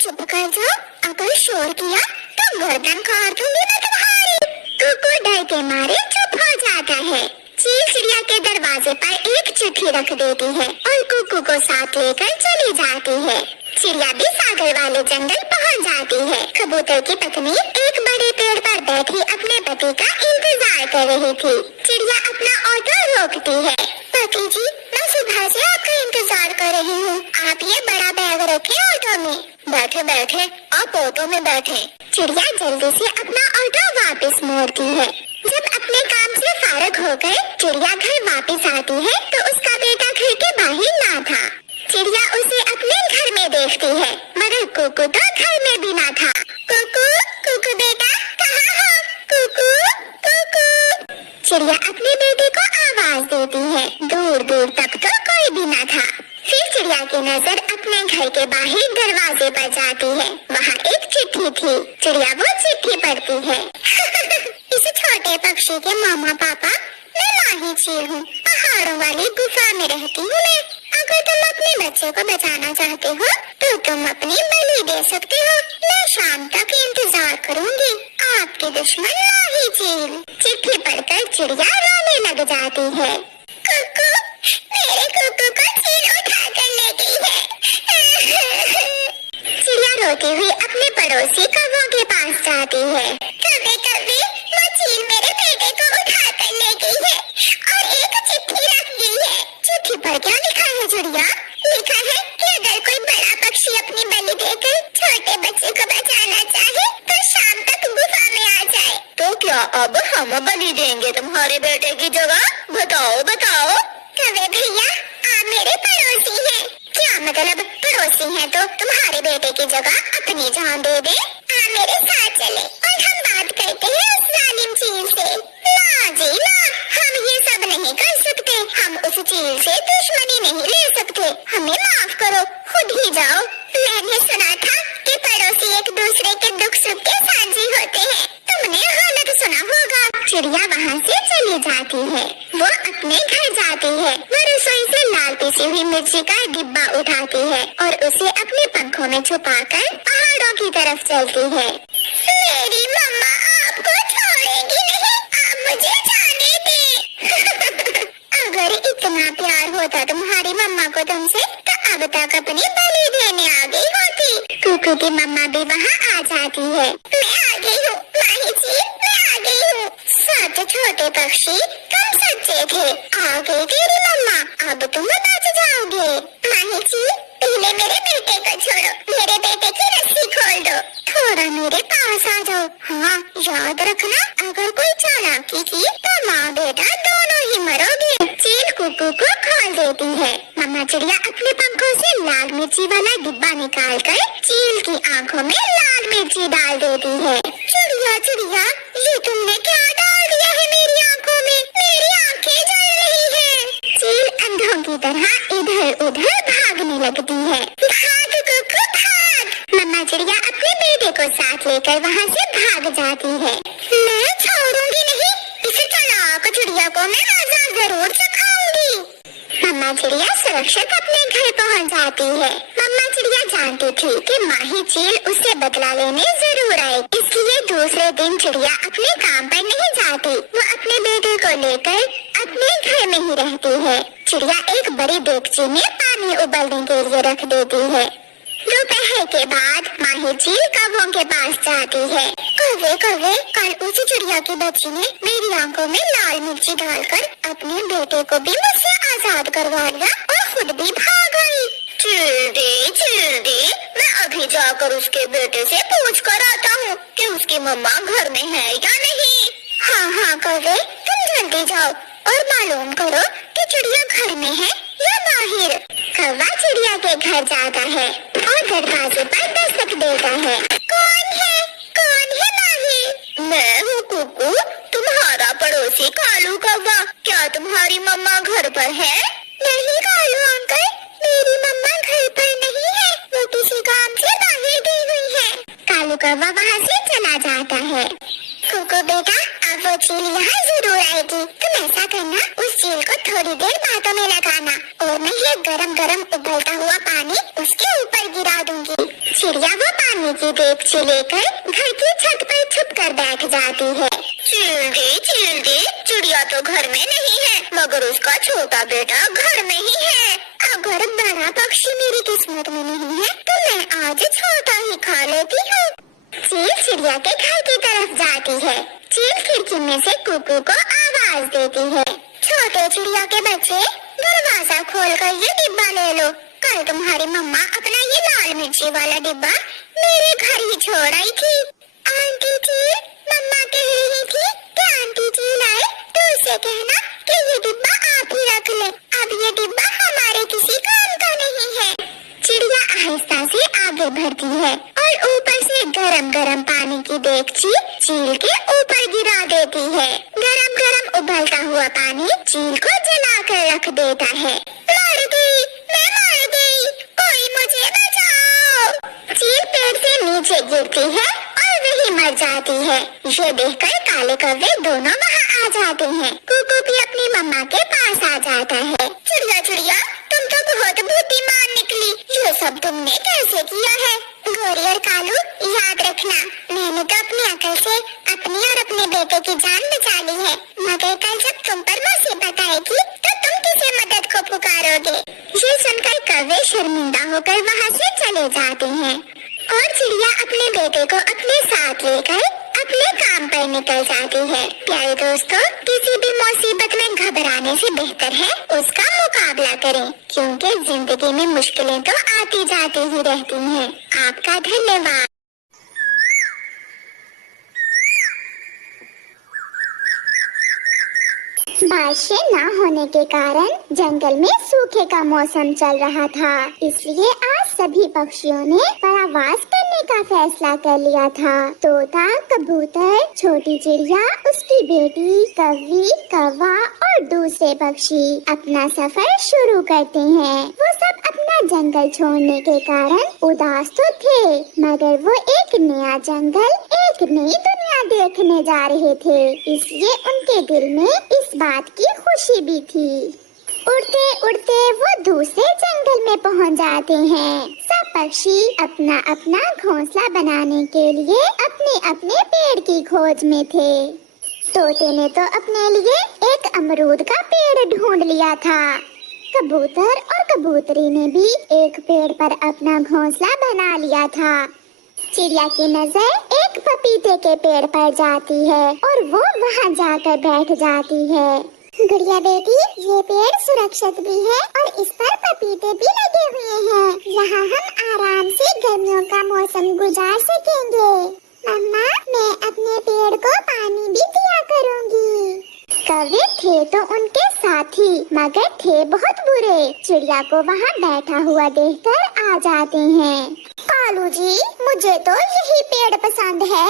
चुप कर जाओ, अगर शोर किया तो गर्दन काट दूंगी मैं तुम्हारी। कुकू डर के मारे चुप हो जाता है। चील चिड़िया के दरवाजे पर एक चिट्ठी रख देती है और कुकू को साथ लेकर चली जाती है। चिड़िया भी सागर वाले जंगल पहुंच जाती है। कबूतर की पत्नी एक बड़े पेड़ पर बैठी अपने पति का इंतजार कर रही थी। चिड़िया अपना ऑटो रोकती है। पति जी मैं सुबह से आपका इंतजार कर रही हूँ, आप ये बड़ा बैग रखे ऑटो में। बैठे बैठे आप ऑटो में बैठे। चिड़िया जल्दी से अपना ऑटो वापस मोड़ती है। जब अपने काम से फारग होकर चिड़िया घर वापस आती है तो उसका बेटा घर के बाहर ना था। चिड़िया उसे अपने घर में देखती है मगर कुकू तो घर में भी ना था। कुकू कुकू बेटा कहाँ हो? कुकू कुकू। चिड़िया अपने बेटे को आवाज देती है। दूर दूर तक तो कोई भी ना था। फिर चिड़िया की नजर अपने घर के बाहर दरवाजे पर जाती है। वहाँ एक चिट्ठी थी। चिड़िया वो चिट्ठी पढ़ती है। इस छोटे पक्षी के मामा पापा मैं माही चील हूँ, पहाड़ों वाली गुफा में रहती हूँ मैं। अगर तुम अपने बच्चे को बचाना चाहते हो तो तुम अपनी बलि दे सकते हो। मैं शाम तक इंतजार करूँगी। आपकी दुश्मन माही चील। चिट्ठी पढ़कर चिड़िया रोने लग जाती है। कुकू मेरे कुकू को चील उठा कर ले गई है। चिड़िया रोती हुई अपने पड़ोसी कौवों के पास जाती है। कभी कभी वो चील मेरे बेटे को उठा कर ले गई है और एक चिट्ठी रख दी है। चिट्ठी पर क्या लिखा है चिड़िया? लिखा है कि अगर कोई बड़ा पक्षी अपनी बलि देकर छोटे बच्चे को बचाना चाहे तो शाम तक गुफा में आ जाए। तो क्या अब हम बलि देंगे तुम्हारे बेटे की जगह? बताओ बताओ। कवे भैया आप मेरे पड़ोसी हैं। क्या मतलब पड़ोसी हैं तो तुम्हारे बेटे की जगह अपनी जान दे दे? आप मेरे साथ चले और हम बात करते हैं उस जालिम चील से। नहीं कर सकते, हम उस चील से दुश्मनी नहीं ले सकते, हमें माफ करो, खुद ही जाओ। मैंने सुना था कि पड़ोसी एक दूसरे के दुख सुख के साझी होते हैं, तुमने गलत सुना होगा। चिड़िया वहाँ से चली जाती है, वो अपने घर जाती है। वो रसोई से लाल पिसी हुई मिर्ची का डिब्बा उठाती है और उसे अपने पंखों में छुपाकर पहाड़ों की तरफ चलती है। मेरी मम्मा आपको छोड़ेगी नहीं, आप मुझे जाने दे। अगर इतना प्यार होता तुम्हारी मम्मा को तुमसे, तो अब तक अपनी बलि देने आ गई होती। कुकू की मम्मा भी वहाँ आ जाती है। मैं आ गई हूँ माही जी, मैं आ गई हूँ। सच छोटे पक्षी, तुम सच्चे थे, आ गई तेरी मम्मा, अब तुम बच जाओगे। माही जी, पहले मेरे बेटे को छोड़ो, मेरे बेटे की रस्सी खोल दो, थोड़ा मेरे पास आ जाओ। हाँ, याद रखना, अगर कोई चालाकी की तो माँ बेटा दोनों ही मरोगे। चील कुकू को खोल देती है। मम्मा चिड़िया अपने पंखों से लाल मिर्ची वाला डिब्बा निकालकर चील की आंखों में लाल मिर्ची डाल देती है। चिड़िया चिड़िया, ये तुमने क्या डाल दिया है मेरी आंखों में? मेरी आंखें जल रही हैं। चील अंधों की तरह इधर उधर भागने लगती है। भाग कुकू भाग। मम्मा चिड़िया अपने बेटे को साथ लेकर वहाँ से भाग जाती है। मैं छोड़ूंगी नहीं, इसे चालाक चिड़िया को मैं मजा जरूर चखाऊंगी। मम्मा चिड़िया सुरक्षित अपने घर पहुँच जाती है। मम्मा चिड़िया जानती थी कि माही चील उससे बदला लेने जरूर आएगी, इसलिए दूसरे दिन चिड़िया अपने काम पर नहीं जाती। वो अपने बेटे को लेकर अपने घर में ही रहती है। चिड़िया एक बड़ी देगची में पानी उबलने के लिए रख देती है। दोपहर के बाद माही चील कौवों के पास जाती है। कौवे कौवे, कल उस चिड़िया की बच्ची ने मेरी आंखों में लाल मिर्ची डालकर अपने बेटे को भी मुझसे आजाद करवा लिया और खुद भी भाग गई। चिल्दी, मैं अभी जाकर उसके बेटे से पूछ कर आता हूँ कि उसकी मम्मा घर में है या नहीं। हाँ हाँ कौवे, तुम जल्दी जाओ और मालूम करो कि चिड़िया घर में है या बाहर। कौवा चिड़िया के घर जाता है और दरवाजे पर दस्तक देता है। कौन है बाहर? मैं हूँ कुकू, तुम्हारा पड़ोसी कालू कौवा। क्या तुम्हारी मम्मा घर पर है? नहीं कालू अंकल, मेरी मम्मा घर पर नहीं है, वो किसी काम से बाहर गई हुई है। कालू कौवा वहाँ से चला जाता है। कुकू बेटा, अब वो चील यहाँ जरूर आएगी, तुम ऐसा करना, उस चील को थोड़ी देर बातों में लगाना और मैं ये गरम गरम उबलता हुआ पानी उसके ऊपर गिरा दूंगी। चिड़िया वो पानी की देगची लेकर घर की छत पर छुप कर बैठ जाती है। चिल्दी, चिड़िया तो घर में नहीं है, मगर उसका छोटा बेटा घर में ही है। अगर बड़ा पक्षी मेरी किस्मत में नहीं है तो मैं आज छोटा ही खा लेती हूँ। चील चिड़िया के घर की तरफ जाती है। चील खिड़की में से कुकू को आवाज देती है। छोटे चिड़िया के बच्चे, दरवाजा खोलकर ये डिब्बा ले लो, कल तुम्हारी मम्मा अपना ये लाल मिर्ची वाला डिब्बा मेरे घर ही छोड़ आई थी। आंटी चील, मम्मा कह रही थी कि आंटी चील आए तो उसे कहना कि ये डिब्बा आप ही रख ले, अब ये डिब्बा हमारे किसी काम का नहीं है। चिड़िया आहिस्ता से आगे बढ़ती है और ऊपर से गरम गरम पानी की देगची चील के ऊपर गिरा देती है। गरम गरम उबलता हुआ पानी चील को जला कर रख देता है। मर गई, मैं मर गई, कोई मुझे बचाओ। चील पेड़ से नीचे गिरती है और वही मर जाती है। ये देखकर काले कौवे दोनों वहाँ आ जाते हैं। कुकू भी अपनी मम्मा के पास आ जाता है। चिड़िया, तुम तो बहुत बुद्धिमान निकली, ये सब तुमने कैसे किया है? गोरी और कालू, याद रखना, मैंने तो अपनी अकल से अपनी और अपने बेटे की जान बचा ली है, मगर कल जब तुम पर मुसीबत आएगी तो तुम किसे मदद को पुकारोगे? ये सुनकर कौवे शर्मिंदा होकर वहाँ से चले जाते हैं और चिड़िया अपने बेटे को अपने साथ लेकर अपने काम पर निकल जाती है। प्यारे दोस्तों, किसी भी मुसीबत में घबराने से बेहतर है उसका मुकाबला करें, क्योंकि जिंदगी में मुश्किलें तो आती जाती ही रहती हैं। आपका धन्यवाद। बारिशें न होने के कारण जंगल में सूखे का मौसम चल रहा था, इसलिए आज सभी पक्षियों ने परावास करने का फैसला कर लिया था। तोता, कबूतर, छोटी चिड़िया, उसकी बेटी, कौवी, कौवा और दूसरे पक्षी अपना सफर शुरू करते हैं। वो सब अपना जंगल छोड़ने के कारण उदास तो थे, मगर वो एक नया जंगल, एक नई दुनिया देखने जा रहे थे, इसलिए उनके दिल में इस बात की खुशी भी थी। उड़ते उड़ते वो दूसरे जंगल में पहुंच जाते हैं। सब पक्षी अपना अपना घोंसला बनाने के लिए अपने अपने पेड़ की खोज में थे। तोते ने तो अपने लिए एक अमरूद का पेड़ ढूंढ लिया था। कबूतर और कबूतरी ने भी एक पेड़ पर अपना घोंसला बना लिया था। चिड़िया की नजर एक पपीते के पेड़ पर जाती है और वो वहाँ जाकर बैठ जाती है। गुड़िया बेटी, ये पेड़ सुरक्षित भी है और इस पर पपीते भी लगे हुए हैं। यहाँ हम आराम से गर्मियों का मौसम गुजार सकेंगे। मम्मा, मैं अपने पेड़ को पानी भी दिया करूँगी। कौवे थे तो उनके साथी, मगर थे बहुत बुरे। चिड़िया को वहाँ बैठा हुआ देखकर आ जाते हैं। कालू जी, मुझे तो यही पेड़ पसंद है।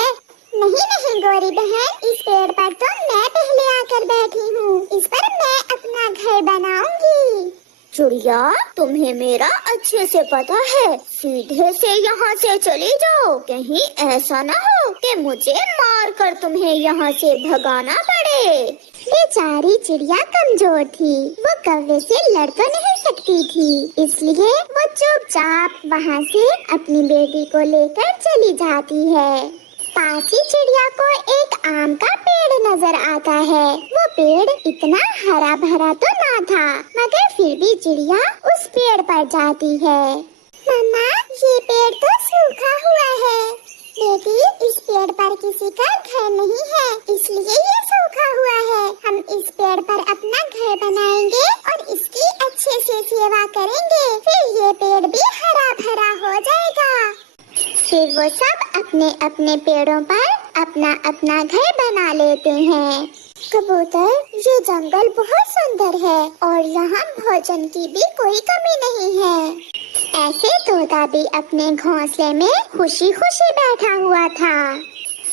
नहीं नहीं गोरी बहन, इस पेड़ पर तो मैं पहले आकर बैठी हूँ। इस पर मैं अपना घर बनाऊंगी। चिड़िया, तुम्हें मेरा अच्छे से पता है, सीधे से यहाँ से चली जाओ। कहीं ऐसा न हो कि मुझे मार कर तुम्हें यहाँ से भगाना पड़े। बेचारी चिड़िया कमजोर थी, वो कौवे से लड़ तो नहीं सकती थी, इसलिए वो चुपचाप वहाँ से अपनी बेटी को लेकर चली जाती है। पास ही चिड़िया को एक आम का पेड़ नजर आता है। वो पेड़ इतना हरा भरा तो ना था, मगर फिर भी चिड़िया उस पेड़ पर जाती है। मम्मा, ये पेड़ तो सूखा हुआ है। बेटी, इस पेड़ पर किसी का घर नहीं है, इसलिए ये सूखा हुआ है। हम इस पेड़ पर अपना घर बनाएंगे और इसकी अच्छे से सेवा करेंगे, फिर ये पेड़ भी हरा भरा हो जाएगा। फिर वो सब अपने अपने पेड़ों पर अपना अपना घर बना लेते हैं। कबूतर, ये जंगल बहुत सुंदर है और यहाँ भोजन की भी कोई कमी नहीं है। ऐसे तोता भी अपने घोंसले में खुशी खुशी बैठा हुआ था।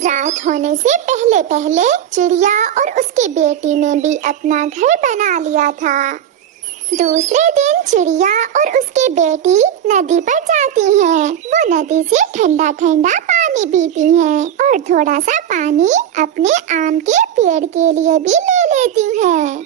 रात होने से पहले पहले चिड़िया और उसकी बेटी ने भी अपना घर बना लिया था। दूसरे दिन चिड़िया और उसकी बेटी नदी पर जाती हैं। वो नदी से ठंडा ठंडा पानी पीती हैं और थोड़ा सा पानी अपने आम के पेड़ के लिए भी ले लेती हैं।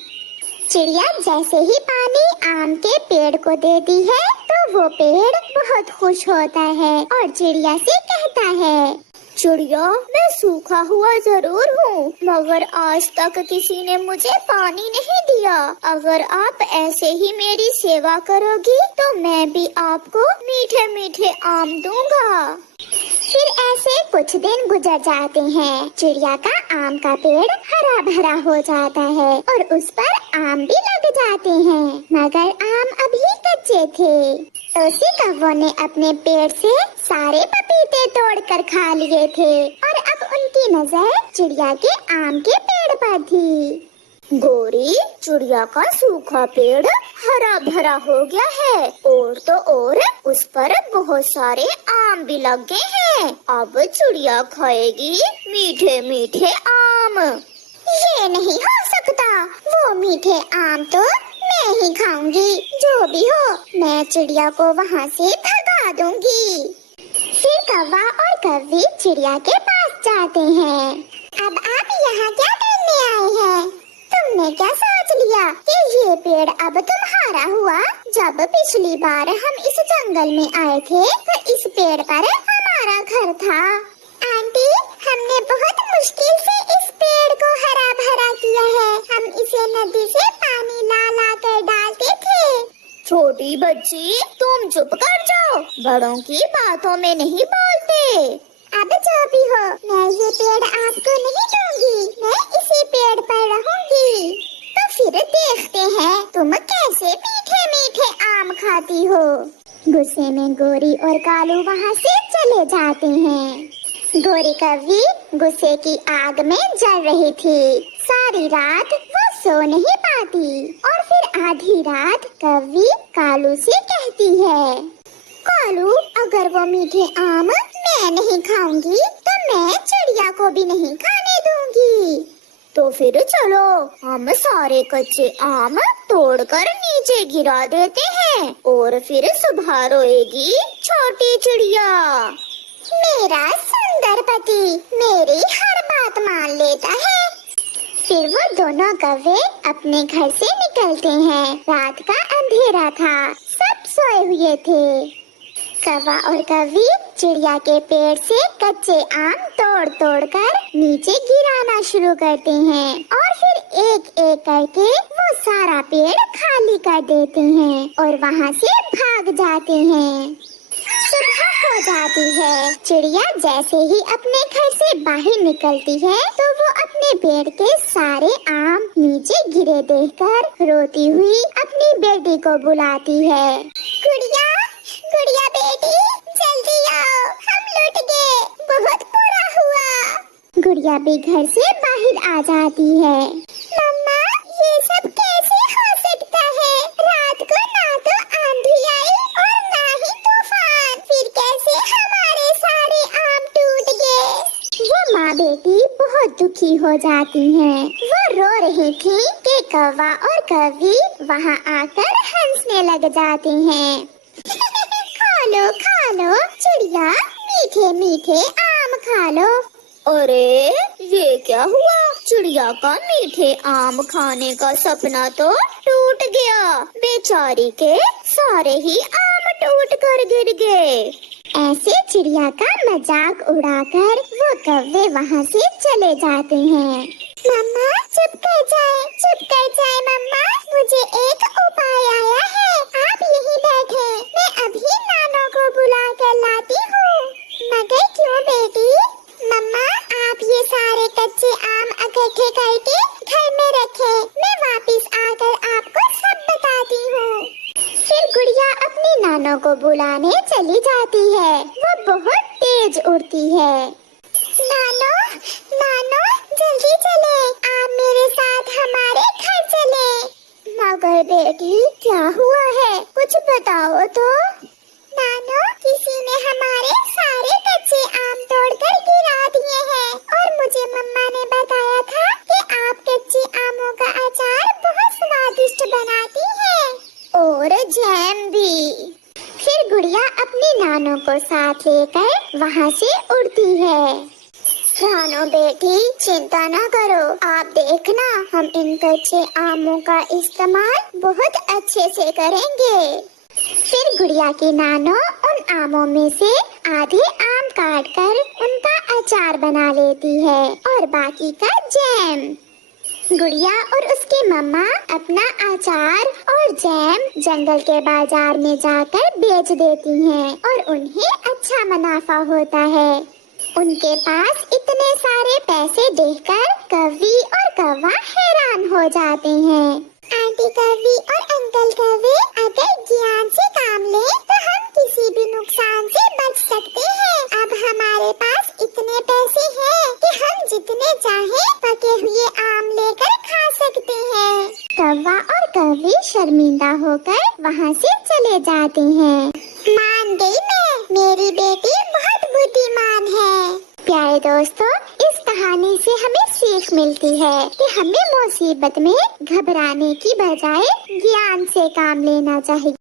चिड़िया जैसे ही पानी आम के पेड़ को देती है तो वो पेड़ बहुत खुश होता है और चिड़िया से कहता है, चिड़िया, मैं सूखा हुआ जरूर हूँ, मगर आज तक किसी ने मुझे पानी नहीं दिया। अगर आप ऐसे ही मेरी सेवा करोगी तो मैं भी आपको मीठे मीठे आम दूंगा। फिर ऐसे कुछ दिन गुजर जाते हैं। चिड़िया का आम का पेड़ हरा भरा हो जाता है और उस पर आम भी लग जाते हैं, मगर आम अभी कच्चे थे। उसी कौवे ने अपने पेड़ से सारे पपीते तोड़कर खा लिए थे और अब उनकी नजर चिड़िया के आम के पेड़ पर थी। गोरी, चिड़िया का सूखा पेड़ हरा भरा हो गया है और तो और उस पर बहुत सारे आम भी लग गए हैं। अब चिड़िया खाएगी मीठे मीठे आम। ये नहीं हो सकता, वो मीठे आम तो मैं ही खाऊंगी। जो भी हो, मैं चिड़िया को वहाँ से भगा दूंगी। फिर कौवा और कौवी चिड़िया के पास जाते हैं। अब आप यहाँ क्या करने आए हैं? तुमने क्या सोच लिया कि ये पेड़ अब तुम्हारा हुआ? जब पिछली बार हम इस जंगल में आए थे तो इस पेड़ पर हमारा घर था। आंटी, हमने बहुत मुश्किल से इस पेड़ को हरा भरा किया है। हम इसे नदी से पानी ला ला कर डालते थे। छोटी बच्ची, तुम चुप कर जाओ, बड़ों की बातों में नहीं बोलते। अब जो भी हो, मैं ये पेड़ आपको नहीं दूंगी, मैं इसी पेड़ पर रहूंगी। तो फिर देखते हैं तुम कैसे मीठे मीठे आम खाती हो। गुस्से में गोरी और कालू वहाँ से चले जाते हैं। गोरी कौवी गुस्से की आग में जल रही थी। सारी रात वो सो नहीं पाती। और फिर आधी रात कौवी कालू से कहती है, कालू अगर वो मीठे आम मैं नहीं खाऊंगी तो मैं चिड़िया को भी नहीं खाने दूंगी। तो फिर चलो हम सारे कच्चे आम तोड़कर नीचे गिरा देते हैं और फिर सुबह रोएगी छोटी चिड़िया। मेरा सुंदर पति मेरी हर बात मान लेता है। फिर वो दोनों कौवे अपने घर से निकलते हैं। रात का अंधेरा था, सब सोए हुए थे। कौवा और कौवी चिड़िया के पेड़ से कच्चे आम तोड़ तोड़ कर नीचे गिराना शुरू करते हैं और फिर एक एक करके वो सारा पेड़ खाली कर देते हैं और वहाँ से भाग जाते हैं। सुबह हो जाती है। चिड़िया जैसे ही अपने घर से बाहर निकलती है तो वो अपने पेड़ के सारे आम नीचे गिरे देखकर रोती हुई अपनी बेटी को बुलाती है। गुड़िया, गुड़िया बेटी, जल्दी आओ, हम लुट गए, बहुत बुरा हुआ। गुड़िया भी घर से बाहर आ जाती है। मम्मा, ये सब कैसे हो सकता है? रात को ना तो आंधी आई और ना ही तूफान, फिर कैसे हमारे सारे आम टूट गए? वो माँ बेटी बहुत दुखी हो जाती हैं। वो रो रही थी कि कौवा और कौवी वहाँ आकर हंसने लग जाते हैं। खा लो चिड़िया, मीठे मीठे आम खा लो। अरे ये क्या हुआ? चिड़िया का मीठे आम खाने का सपना तो टूट गया। बेचारी के सारे ही आम टूट कर गिर गए। ऐसे चिड़िया का मजाक उड़ाकर वो कौवे वहाँ से चले जाते हैं। मम्मा चुप कर जाए मम्मा, मुझे एक उपाय आया है। आप यहीं बैठे, मैं अभी नानो को बुला कर लाती हूँ। मगर क्यों बेटी? मम्मा आप ये सारे कच्चे आम इकट्ठे करके घर में रखें, मैं वापस आकर आपको सब बताती हूँ। फिर गुड़िया अपनी नानो को बुलाने चली जाती है। वो बहुत तेज उड़ती है। नानो, नानो जल्दी चले, आप मेरे साथ हमारे घर चले। मगर बेटी क्या हुआ है, कुछ बताओ तो। नानो, किसी ने हमारे सारे कच्चे आम तोड़कर गिरा दिए हैं और मुझे मम्मा ने बताया था कि आप कच्चे आमों का अचार बहुत स्वादिष्ट बनाती हैं और जैम भी। फिर गुड़िया अपनी नानो को साथ लेकर वहाँ से उड़ती है। नानो बेटी चिंता ना करो, आप देखना हम इन कच्चे आमों का इस्तेमाल बहुत अच्छे से करेंगे। फिर गुड़िया की नानो उन आमों में से आधे आम काट कर उनका अचार बना लेती है और बाकी का जैम। गुड़िया और उसकी मम्मा अपना अचार और जैम जंगल के बाजार में जाकर बेच देती हैं और उन्हें अच्छा मुनाफा होता है। उनके पास इतने सारे पैसे देखकर कौवी और कौवा हैरान हो जाते हैं। आंटी कौवी और अंकल कौवे अगर ज्ञान से काम ले तो हम किसी भी नुकसान से बच सकते हैं। अब हमारे पास इतने पैसे हैं कि हम जितने चाहें पके हुए आम लेकर खा सकते हैं। कौवा और कौवी शर्मिंदा होकर वहाँ से चले जाते हैं। मान गई मैं, मेरी बेटी बहुत बुद्धिमान है। प्यारे दोस्तों, इस कहानी से हमें सीख मिलती है कि हमें मुसीबत में घबराने की बजाय ज्ञान से काम लेना चाहिए।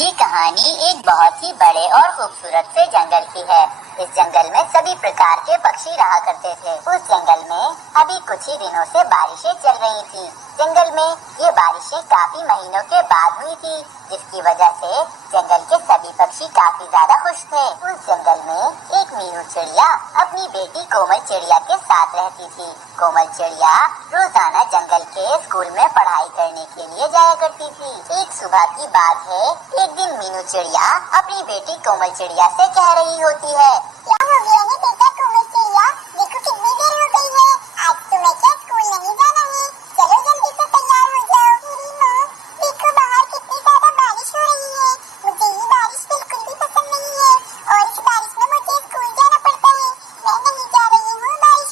ये कहानी एक बहुत ही बड़े और खूबसूरत से जंगल की है। इस जंगल में सभी प्रकार के पक्षी रहा करते थे। उस जंगल में अभी कुछ ही दिनों से बारिशें चल रही थी। जंगल में ये बारिशें काफी महीनों के बाद हुई थी, जिसकी वजह से जंगल के सभी पक्षी काफी ज्यादा खुश थे। उस जंगल में एक मीनू चिड़िया अपनी बेटी कोमल चिड़िया के साथ रहती थी। कोमल चिड़िया रोजाना जंगल के स्कूल में पढ़ाई करने के लिए जाया करती थी। एक सुबह की बात है, एक दिन मीनू चिड़िया अपनी बेटी कोमल चिड़िया से कह रही होती है, क्या हो गया है बेटा कोमल चिड़िया? देखो कितनी देर हो गई है, आज तुम्हें क्या स्कूल नहीं जाना है? चलो जल्दी से तैयार हो जाओ। मेरी माँ, देखो बाहर कितनी ज्यादा बारिश हो रही है, मुझे ये बारिश बिल्कुल भी पसंद नहीं है और इस बारिश में मुझे स्कूल जाना पड़ता है। मैं नहीं जा रही हूँ बारिश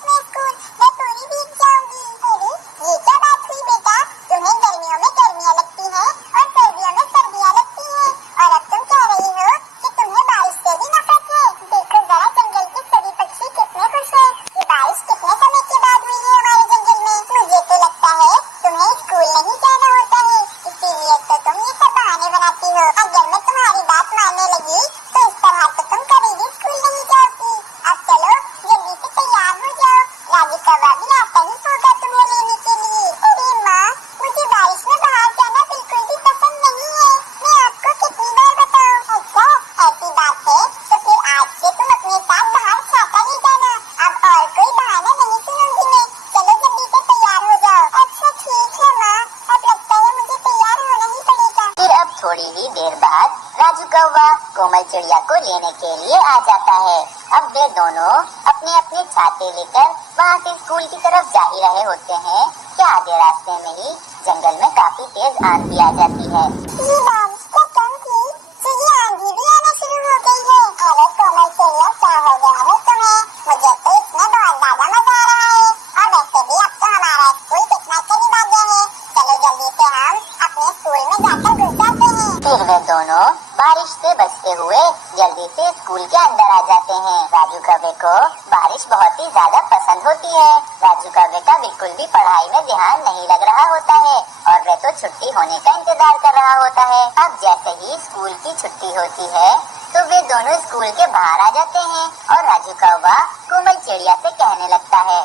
राजू कौवा भी आता ही होगा तुम्हें लेने के लिए। अरे माँ, मुझे बारिश में बाहर जाना बिल्कुल भी पसंद नहीं है। मैं आपको कितनी बार बताऊं? अच्छा, ऐसी बात है तो फिर आज से तुम अपने साथ बाहर छाता ले जाना। अब और कोई बहाना नहीं सुनूंगी मैं। चलो जल्दी से तैयार हो जाओ। अच्छा ठीक है माँ, अब लगता है मुझे तैयार होना ही पड़ेगा। फिर अब थोड़ी ही देर बाद राजू कौवा कोमल चिड़िया को लेने के लिए आ जाता है। अब वे दोनों अपने अपने छाते लेकर वहाँ से स्कूल की तरफ जा ही रहे होते हैं कि आधे रास्ते में ही जंगल में काफी तेज आंधी आ जाती है। ये बारिश तो कम थी, ये आंधी भी आना शुरू हो गई है। अरे कोमल चिड़िया, क्या हो गया है तुम्हें? मुझे तो इसमें बहुत ज्यादा मजा आ रहा है। और वैसे भी अब तो हमारा स्कूल कितना करीब आ गया है। चलो जल्दी से हम अपने स्कूल में जाकर घुस जाते हैं। फिर वे दोनों बारिश से बचते हुए जल्दी से स्कूल के अंदर आ जाते हैं। राजू कौवे को बारिश बहुत ही ज्यादा पसंद होती है। राजू कौवे का बिल्कुल भी पढ़ाई में ध्यान नहीं लग रहा होता है और वे तो छुट्टी होने का इंतजार कर रहा होता है। अब जैसे ही स्कूल की छुट्टी होती है तो वे दोनों स्कूल के बाहर आ जाते हैं और राजू कौवा कोमल चिड़िया से कहने लगता है,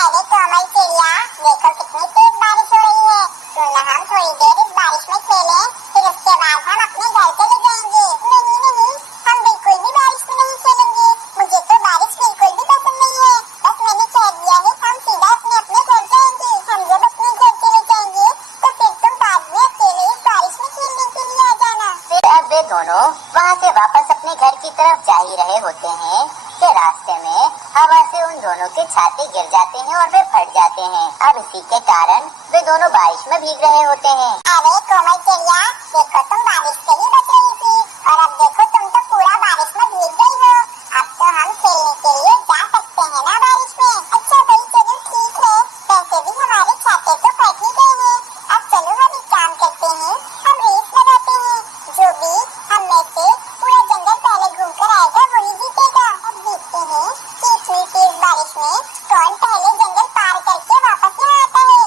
अरे कोमल चिड़िया, देखो कितनी तेज बारिश हो रही है। क्यों ना हम थोड़ी देर इस बारिश में खेलें, फिर उसके बाद हम अपने घर चले जाएंगे। नहीं नहीं, हम बिल्कुल भी बारिश में नहीं खेलेंगे। मुझे तो बारिश बिल्कुल भी पसंद नहीं है। बस मैंने कह दिया है, हम सीधा अपने घर जाएंगे। हम जब अपने घर चले जाएंगे तो फिर तुम बाद में अकेले इस बारिश में खेलने के लिए आ जाना। फिर अब वे दोनों वहाँ से वापस अपने घर की तरफ जा ही रहे होते हैं कि रास्ते में हवा से उन दोनों के छाते गिर जाते हैं और वे फट जाते हैं। अब इसी के कारण वे दोनों बारिश में भीग रहे होते हैं। अरे कोमल चिड़िया, देखो तुम बारिश से ही बच रही थी और अब देखो तुम तो पूरा बारिश में भीग गई हो। अब तो हम खेलने के लिए जा सकते हैं ना बारिश में? अच्छा भाई चलो ठीक है, वैसे भी हमारे छाते तो फट ही गए हैं। अब चलो हम एक काम करते हैं, हम रेस लगाते हैं। जो भी हम में से पूरा जंगल पहले घूम कर आएगा वही जीतेगा। अब देखते हैं कि इतनी तेज बारिश में कौन पहले जंगल पार करके वापस यहाँ आता है।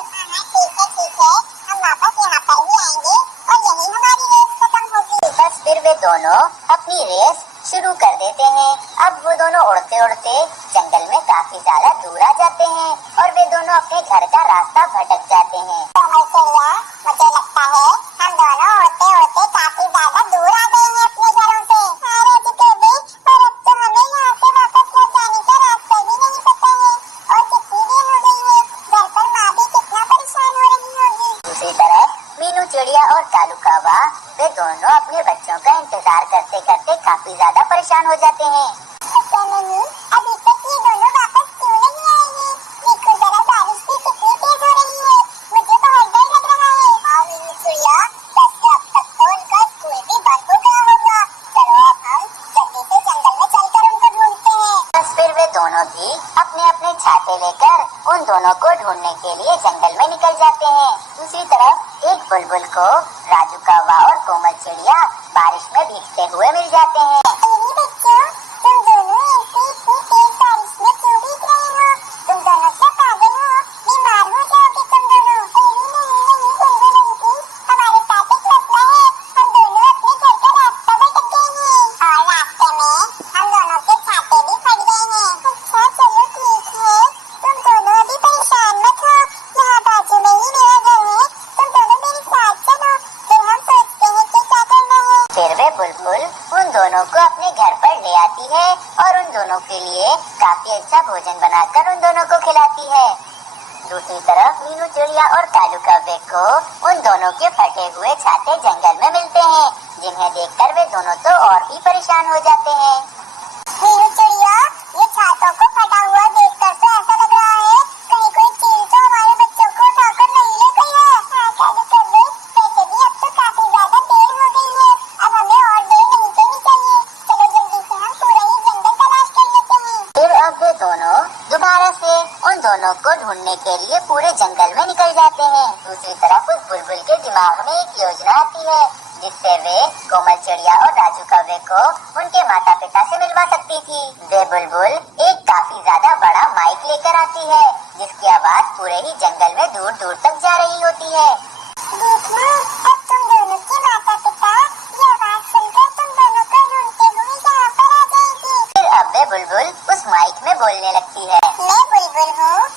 ठीक है, हम वापस यहाँ पर ही आएंगे और यही हमारी रेस खत्म होगी। बस फिर वे दोनों अपनी रेस शुरू कर देते हैं। अब वो दोनों उड़ते उड़ते जंगल में काफी ज्यादा दूर आ जाते हैं और वे दोनों अपने घर का रास्ता भटक जाते हैं। कोमल चिड़िया, मुझे लगता है हम दोनों उड़ते उड़ते काफी ज्यादा दूर आ गए हैं अपने घरों से। हाँ राजू कौवे, पर अब तो हमें यहाँ से वापस घर जाने का रास्ता भी नहीं पता है और कितनी देर हो गई है। घर पर माँ भी कितना परेशान हो रही होगी। दूसरी तरफ मीनू चिड़िया और कालू कौवा वे दोनों अपने बच्चों का इंतजार करते करते काफी ज्यादा परेशान हो जाते हैं। नहीं, अभी तक ये दोनों वापस क्यों नहीं आए हैं? देखो जरा बारिश भी कितनी तेज हो रही है, मुझे बहुत डर लग रहा है। हाँ मीनू चिड़िया, वैसे अब तक तो उनका स्कूल भी बंद हो गया होगा। चलो अब हम जल्दी से जंगल में चलकर उनको ढूंढते हैं। बस फिर वे दोनों भी अपने अपने छाते लेकर उन दोनों को ढूंढने के लिए जंगल में निकल जाते हैं। दूसरी तरफ एक बुलबुल को राजू कौवा और कोमल चिड़िया बारिश में भीगते हुए मिल जाते हैं। बच्चों, तुम दोनों ऐसे इतनी तेज बारिश में क्यों भीग रहे हो? तुम दोनों क्या पागल हो? बीमार हो जाओगे तुम दोनों। नहीं बुलबुल आंटी, हमारे साथ एक मसला है। हम दोनों अपने घर का रास्ता भटक गए हैं और रास्ते में हम दोनों के छाते भी फट गए हैं। अच्छा चलो ठीक है, तुम दोनों अभी परेशान मत हो। यहाँ बाजू में ही मेरा घर है, तुम दोनों मेरे साथ चलो, फिर हम सोचते हैं कि क्या करना है। फिर वे बुलबुल उन दोनों को अपने घर पर ले आती है और उन दोनों के लिए काफी अच्छा भोजन बनाकर उन दोनों को खिलाती है। दूसरी तरफ मीनू चिड़िया और कालू कौवे को उन दोनों के फटे हुए छाते जंगल में मिलते हैं, जिन्हें देखकर वे दोनों तो और भी परेशान हो जाते हैं। मीनू चिड़िया, ये छातों को फटा हुआ देखकर तो ऐसा लग रहा है कहीं कोई चील तो हमारे बच्चों को उठाकर नहीं ले गई है। हाँ कालू कौवे, वैसे भी अब तो काफी ज्यादा देर हो गई है, अब हमें और देर नहीं करनी चाहिए। चलो जल्दी से हम पूरा ही जंगल तलाश कर लेते हैं। फिर अब वे दोनों दोबारा से उन दोनों को ढूंढने के लिए पूरे जंगल में निकल जाते हैं। दूसरी तरफ उस बुलबुल के दिमाग में एक योजना आती है जिससे वे कोमल चिड़िया और राजू कौवे को उनके माता पिता से मिलवा सकती थी। वे बुलबुल एक काफी ज्यादा बड़ा माइक लेकर आती है जिसकी आवाज पूरे ही जंगल में दूर दूर तक जा रही होती है। देखना, अब तुम दोनों के माता पिता ये आवाज सुनकर तुम दोनों को ढूंढते हुए यहाँ पर आ जाएंगे। फिर अब वे बुलबुल उस माइक में बोलने लगती है। मैं बुलबुल हूँ,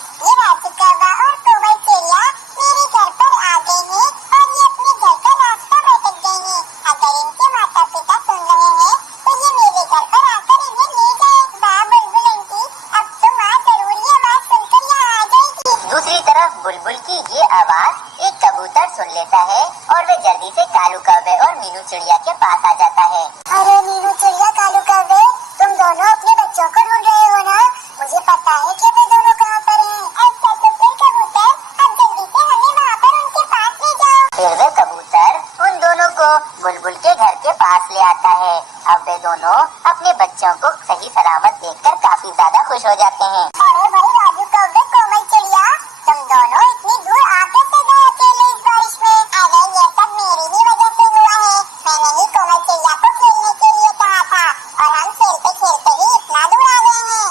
तरफ बुलबुल की ये आवाज एक कबूतर सुन लेता है और वे जल्दी से कालू कौवे और मीनू चिड़िया के पास आ जाता है। अरे मीनू चिड़िया, कालू कौवे, तुम दोनों अपने बच्चों को ढूंढ रहे हो ना? मुझे पता है कि वे दोनों कहाँ पर हैं। अच्छा तो फिर कबूतर, अब जल्दी से हमें वहाँ पर उनके पास ले जाओ। फिर वे कबूतर उन दोनों को बुलबुल के घर के पास ले आता है। अब वे दोनों अपने बच्चों को सही सलामत देखकर काफी ज्यादा खुश हो जाते हैं। अरे भाई राजू कौवे, कोमल चिड़िया, तुम दोनों इतनी दूर आकर से गए अकेले इस बारिश में? अरे ये सब मेरी ही वजह से हुआ है। मैंने ही कोमल चिड़िया को खेलने के लिए कहा था और हम खेलते खेलते ही इतना दूर आ गए हैं।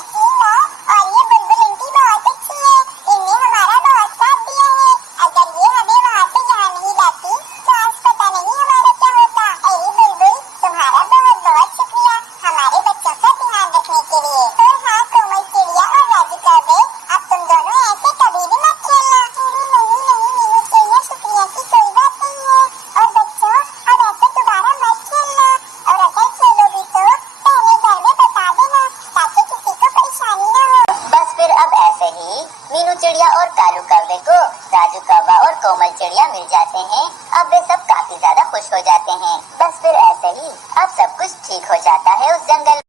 और ये बुलबुल इनकी बहुत अच्छी है, इनने हमारा बहुत साथ दिया है। अगर ये हमें वहाँ से यहाँ नहीं लाती तो आज पता नहीं हमारा क्या होता। अरे बुलबुल, तुम्हारा बहुत बहुत शुक्रिया हमारे बच्चों का ध्यान रखने के लिए। और हाँ कोमल चिड़िया और राजू कौवे, अब तुम दोनों ऐसे कभी भी मत खेलना। नहीं मीनू चिड़िया, शुक्रिया की कोई बात नहीं है। और बच्चों, अब ऐसे दोबारा मत खेलना, और अगर खेलो भी तो पहले घर में बता देना ताकि किसी को परेशानी न हो। बस फिर अब ऐसे ही मीनू चिड़िया और कालू कौवे को राजू कौवा और कोमल चिड़िया मिल जाते हैं। अब वे सब काफी ज्यादा खुश हो जाते हैं। बस फिर ऐसे ही अब सब कुछ ठीक हो जाता है उस जंगल।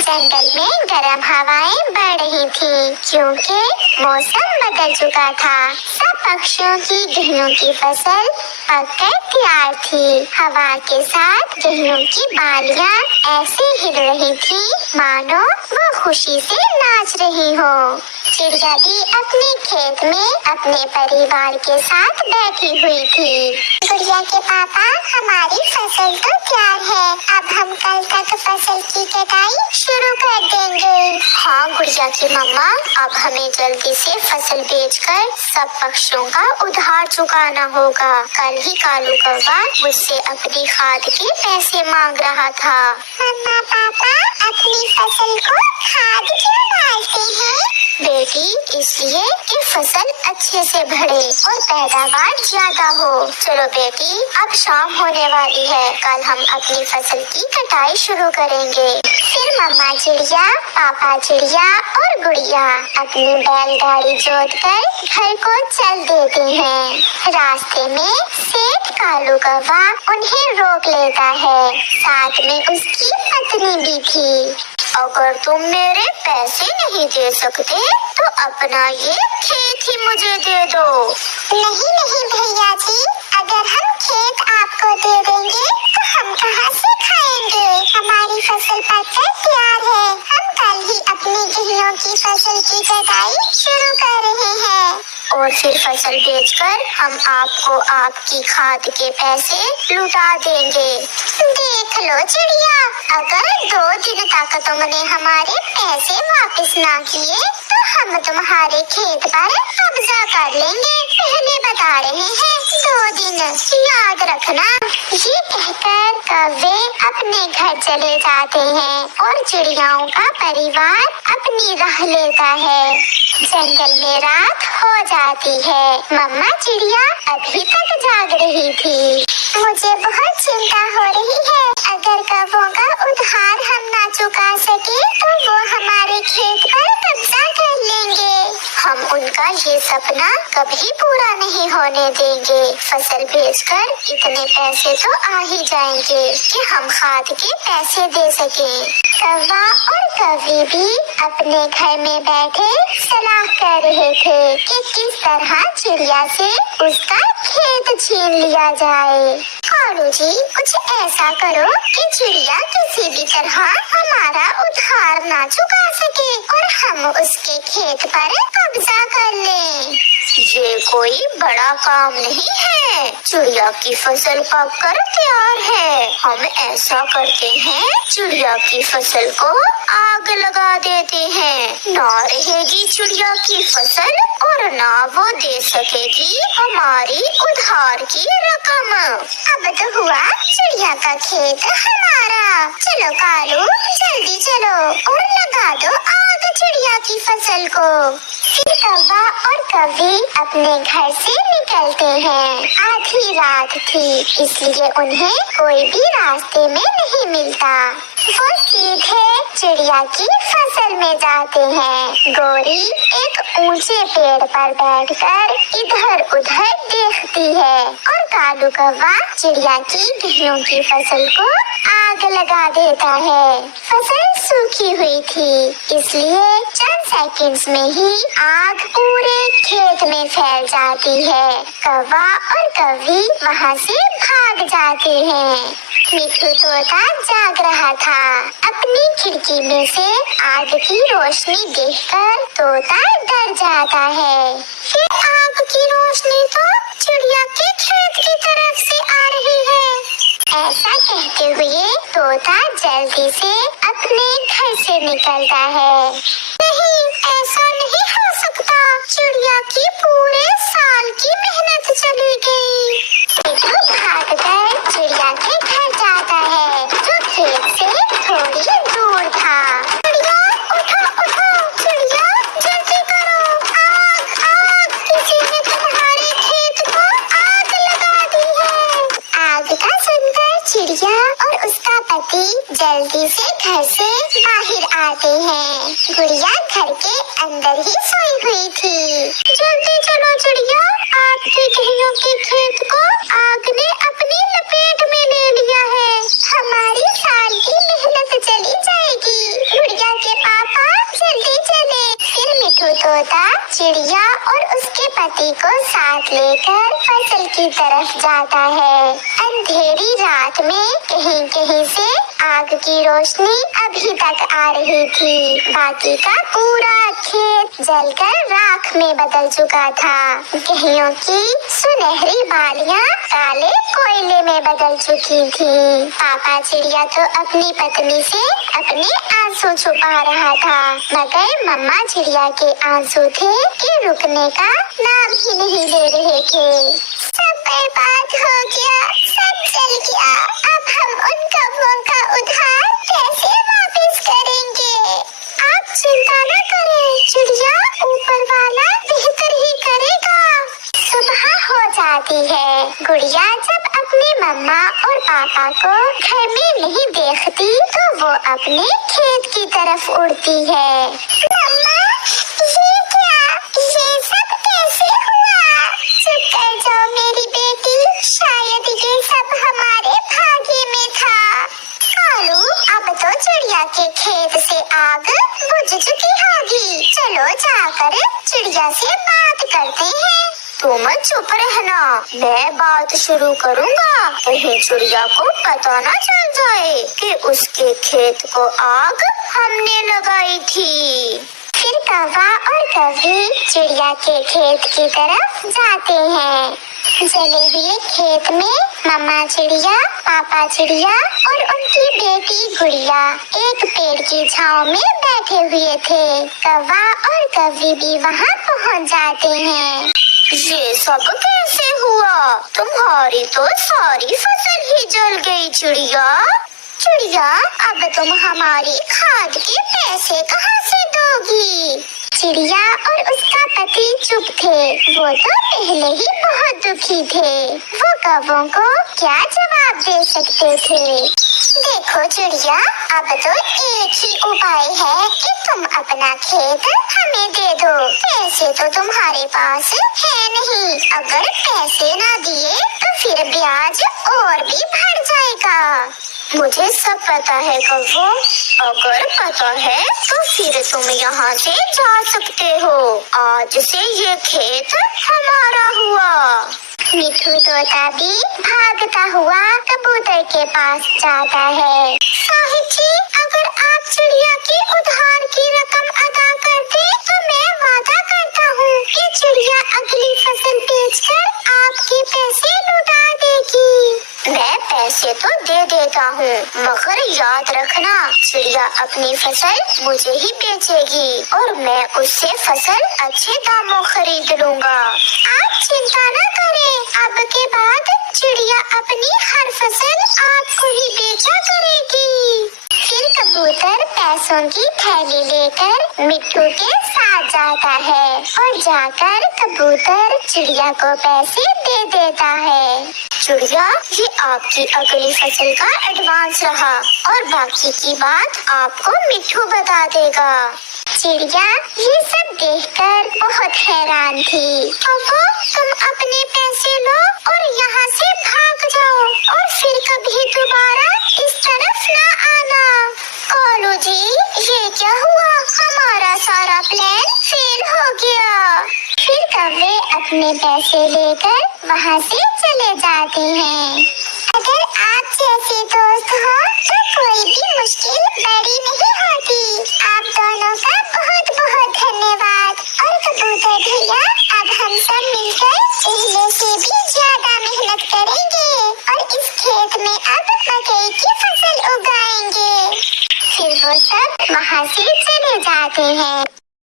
जंगल में गर्म हवाएं बढ़ रही थी क्योंकि मौसम बदल चुका था। सब पक्षियों की गेहूं की फसल पककर तैयार थी। हवा के साथ गेहूं की बालियां ऐसे हिल रही थी मानो वो खुशी से नाच रही हो। चिड़िया भी अपने खेत में अपने परिवार के साथ बैठी हुई थी। गुड़िया के पापा, हमारी फसल तो तैयार है, अब हम कल तक फसल की कटाई शुरू कर देंगे। हाँ गुड़िया की मम्मा, अब हमें जल्दी से फसल बेचकर सब पक्षियों का उधार चुकाना होगा। कल ही कालू कौवा मुझसे अपनी खाद के पैसे मांग रहा था। मम्मा पापा, अपनी फसल को खाद क्यों डालते हैं? बेटी, इसलिए कि फसल अच्छे से बढ़े और पैदावार ज्यादा हो। चलो बेटी, अब शाम होने वाली है, कल हम अपनी फसल की कटाई शुरू करेंगे। फिर मम्मा चिड़िया, पापा चिड़िया और गुड़िया अपनी बैलगाड़ी जोतकर घर को चल देते हैं। रास्ते में सेठ कालू कौवा उन्हें रोक लेता है, साथ में उसकी पत्नी भी थी। अगर तुम मेरे पैसे नहीं दे सकते तो अपना ये खेत ही मुझे दे दो। नहीं भैया जी, अगर हम खेत आपको दे देंगे तो हम कहाँ से खाएंगे? हमारी फसल पककर तैयार है, हम कल ही अपनी गेहूं की फसल की कटाई शुरू कर रहे हैं। और फिर फसल बेचकर हम आपको आपकी खाद के पैसे लुटा देंगे। देख लो चिड़िया, अगर 2 दिन तक तुमने हमारे पैसे वापस ना किए तो हम तुम्हारे खेत पर कब्जा कर लेंगे। पहले बता रहे हैं, 2 दिन याद रखना। ये कहकर कौवे अपने घर चले जाते हैं और चिड़ियाओं का परिवार अपनी राह लेता है। जंगल में रात हो जाती है। मम्मा चिड़िया अभी तक जाग रही थी। मुझे बहुत चिंता हो रही है, अगर कौवों का उधार हम ना चुका सके तो वो हमारे खेत पर कब्जा कर लेंगे। हम उनका ये सपना कभी पूरा नहीं होने देंगे। फसल बेचकर इतने पैसे तो आ ही जाएंगे कि हम खाद के पैसे दे सके। कौवा और कौवी भी अपने घर में बैठे सलाह कर रहे थे कि किस तरह चिड़िया से उसका खेत छीन लिया जाए। कालू जी, कुछ ऐसा करो कि चिड़िया किसी भी तरह हमारा उधार ना चुका सके और हम उसके खेत पर कब्जा कर लें। ये कोई बड़ा काम नहीं है, चिड़िया की फसल पककर तैयार है। हम ऐसा करते हैं, चिड़िया की फसल को आग लगा देते हैं, ना रहेगी चिड़िया की फसल और ना वो दे सकेगी हमारी उधार की रकम। अब तो हुआ चिड़िया का खेत हमारा। चलो कालू, जल्दी चलो और लगा दो आग चिड़िया की फसल को। फिर कौवा और कौवी अपने घर से निकलते हैं। आधी रात थी, इसलिए उन्हें कोई भी रास्ते में नहीं मिलता। वो सीधे चिड़िया की फसल में जाते हैं। गोरी एक ऊंचे पेड़ पर बैठकर इधर उधर देखती है और कालू कौवा चिड़िया की गेहूं की फसल को आग लगा देता है। फसल सूखी हुई थी, इसलिए चंद सेकंड्स में ही आग पूरे खेत में फैल जाती है। कौवा और कौवी वहाँ से भाग जाते हैं। मिठू तोता जाग रहा था। अपनी खिड़की में से आग की रोशनी देखकर तोता डर जाता है। ये आग की रोशनी तो चिड़िया के खेत की तरफ से आ रही है। ऐसा कहते हुए तोता जल्दी से अपने घर से निकलता है। नहीं, ऐसा नहीं हो सकता। चिड़िया की पूरे साल की मेहनत चली गई। मिठू भागकर चिड़िया के घर जाता है, जो खेत से थोड़ी दूर था। चिड़िया उठो उठो, चिड़िया जल्दी करो, आग आग, किसी ने तुम्हारे खेत को आग लगा दी है। आग का सुनकर चिड़िया और उसका पति जल्दी से घर से बाहर आते हैं। गुड़िया घर के अंदर ही सोई हुई थी। जल्दी चलो चिड़िया, आपके गेहूं के खेत को आग ने अपनी लपेट में ले लिया है। हमारी साल की मेहनत चली जाएगी। गुड़िया के पापा जल्दी चले। फिर मिठू तोता चिड़िया और उसके पति को साथ लेकर फसल की तरफ जाता है। अंधेरी रात में कहीं कहीं से आग की रोशनी अभी तक आ रही थी। बाकी का पूरा खेत जलकर राख में बदल चुका था। गेहूं की सुनहरी बालियां काले कोयले में बदल चुकी थी। पापा चिड़िया तो अपनी पत्नी से अपने आंसू छुपा रहा था, मगर मम्मा चिड़िया के आंसू थे कि रुकने का नाम ही नहीं ले रहे थे। सब बर्बाद हो गया, सब जल गया। अब हम उन कौवों का उधार कैसे वापस करेंगे? आप चिंता न करें चिड़िया, ऊपर वाला बेहतर ही करेगा। सुबह हो जाती है। गुड़िया जब अपनी मम्मा और पापा को घर में नहीं देखती तो वो अपने खेत की तरफ उड़ती है। मम्मा, ये क्या? ये सब कैसे हुआ? चुप कर जाओ मेरी बेटी, शायद ये सब हमारे भाग्य में था। कालू, अब तो चिड़िया के खेत से आग बुझ चुकी होगी। चलो जाकर चिड़िया से बात करते हैं। तुम चुप रहना, मैं बात शुरू करूँगा। कहीं चिड़िया को पता न चल जाए कि उसके खेत को आग हमने लगाई थी। फिर कौवा और कौवी चिड़िया के खेत की तरफ जाते हैं। जले हुए खेत में मम्मा चिड़िया, पापा चिड़िया और उनकी बेटी गुड़िया एक पेड़ की छांव में बैठे हुए थे। कौवा और कौवी भी वहाँ पहुँच जाते हैं। ये सब कैसे हुआ? तुम्हारी तो सारी फसल ही जल गई चिड़िया। चिड़िया, अब तुम हमारी खाद के पैसे कहाँ से दोगी? चिड़िया और उसका पति चुप थे। वो तो पहले ही बहुत दुखी थे। वो कौवों को क्या जवाब दे सकते थे? देखो चिड़िया, अब तो एक ही उपाय है कि तुम अपना खेत हमें दे दो। पैसे तो तुम्हारे पास है नहीं। अगर पैसे ना दिए तो फिर ब्याज और भी बढ़ जाएगा। मुझे सब पता है कौवो। अगर पता है तो फिर तुम यहाँ से जा सकते हो। आज से ये खेत हमारा हुआ। मिठू तोता भी भागता हुआ कबूतर के पास जाता है। साहिब जी, अगर आप चिड़िया की उधार की रकम अदा कर दे तो मैं वादा करता हूँ कि चिड़िया अगली फसल बेचकर आपके पैसे लौटा देगी। मैं पैसे तो दे देता हूँ, मगर याद रखना चिड़िया अपनी फसल मुझे ही बेचेगी और मैं उससे फसल अच्छे दामों खरीद लूँगा। आप चिंता न करें, अब के बाद चिड़िया अपनी हर फसल आपको ही बेचा करेगी। फिर कबूतर पैसों की थैली लेकर मिट्ठू के साथ जाता है और जाकर कबूतर चिड़िया को पैसे दे देता है। चिड़िया, ये आपकी अगली फसल का एडवांस रहा और बाकी की बात आपको मिट्ठू बता देगा। चिड़िया ये सब देखकर बहुत हैरान थी। कौवा, तुम अपने पैसे लो और यहाँ से भाग जाओ और फिर कभी दोबारा इस तरफ न आना। कालू जी, ये क्या हुआ? हमारा सारा प्लान फेल हो गया। फिर कौवे अपने पैसे लेकर वहाँ से चले जाते हैं। अगर आप जैसे दोस्त हो तो कोई भी मुश्किल बड़ी नहीं होती। आप दोनों का बहुत बहुत धन्यवाद। और कबूतर भैया, अब हम सब मिलकर पहले से भी ज्यादा मेहनत करेंगे और इस खेत में अब मकई की फसल उगाएंगे। फिर वो सब वहाँ से चले जाते हैं।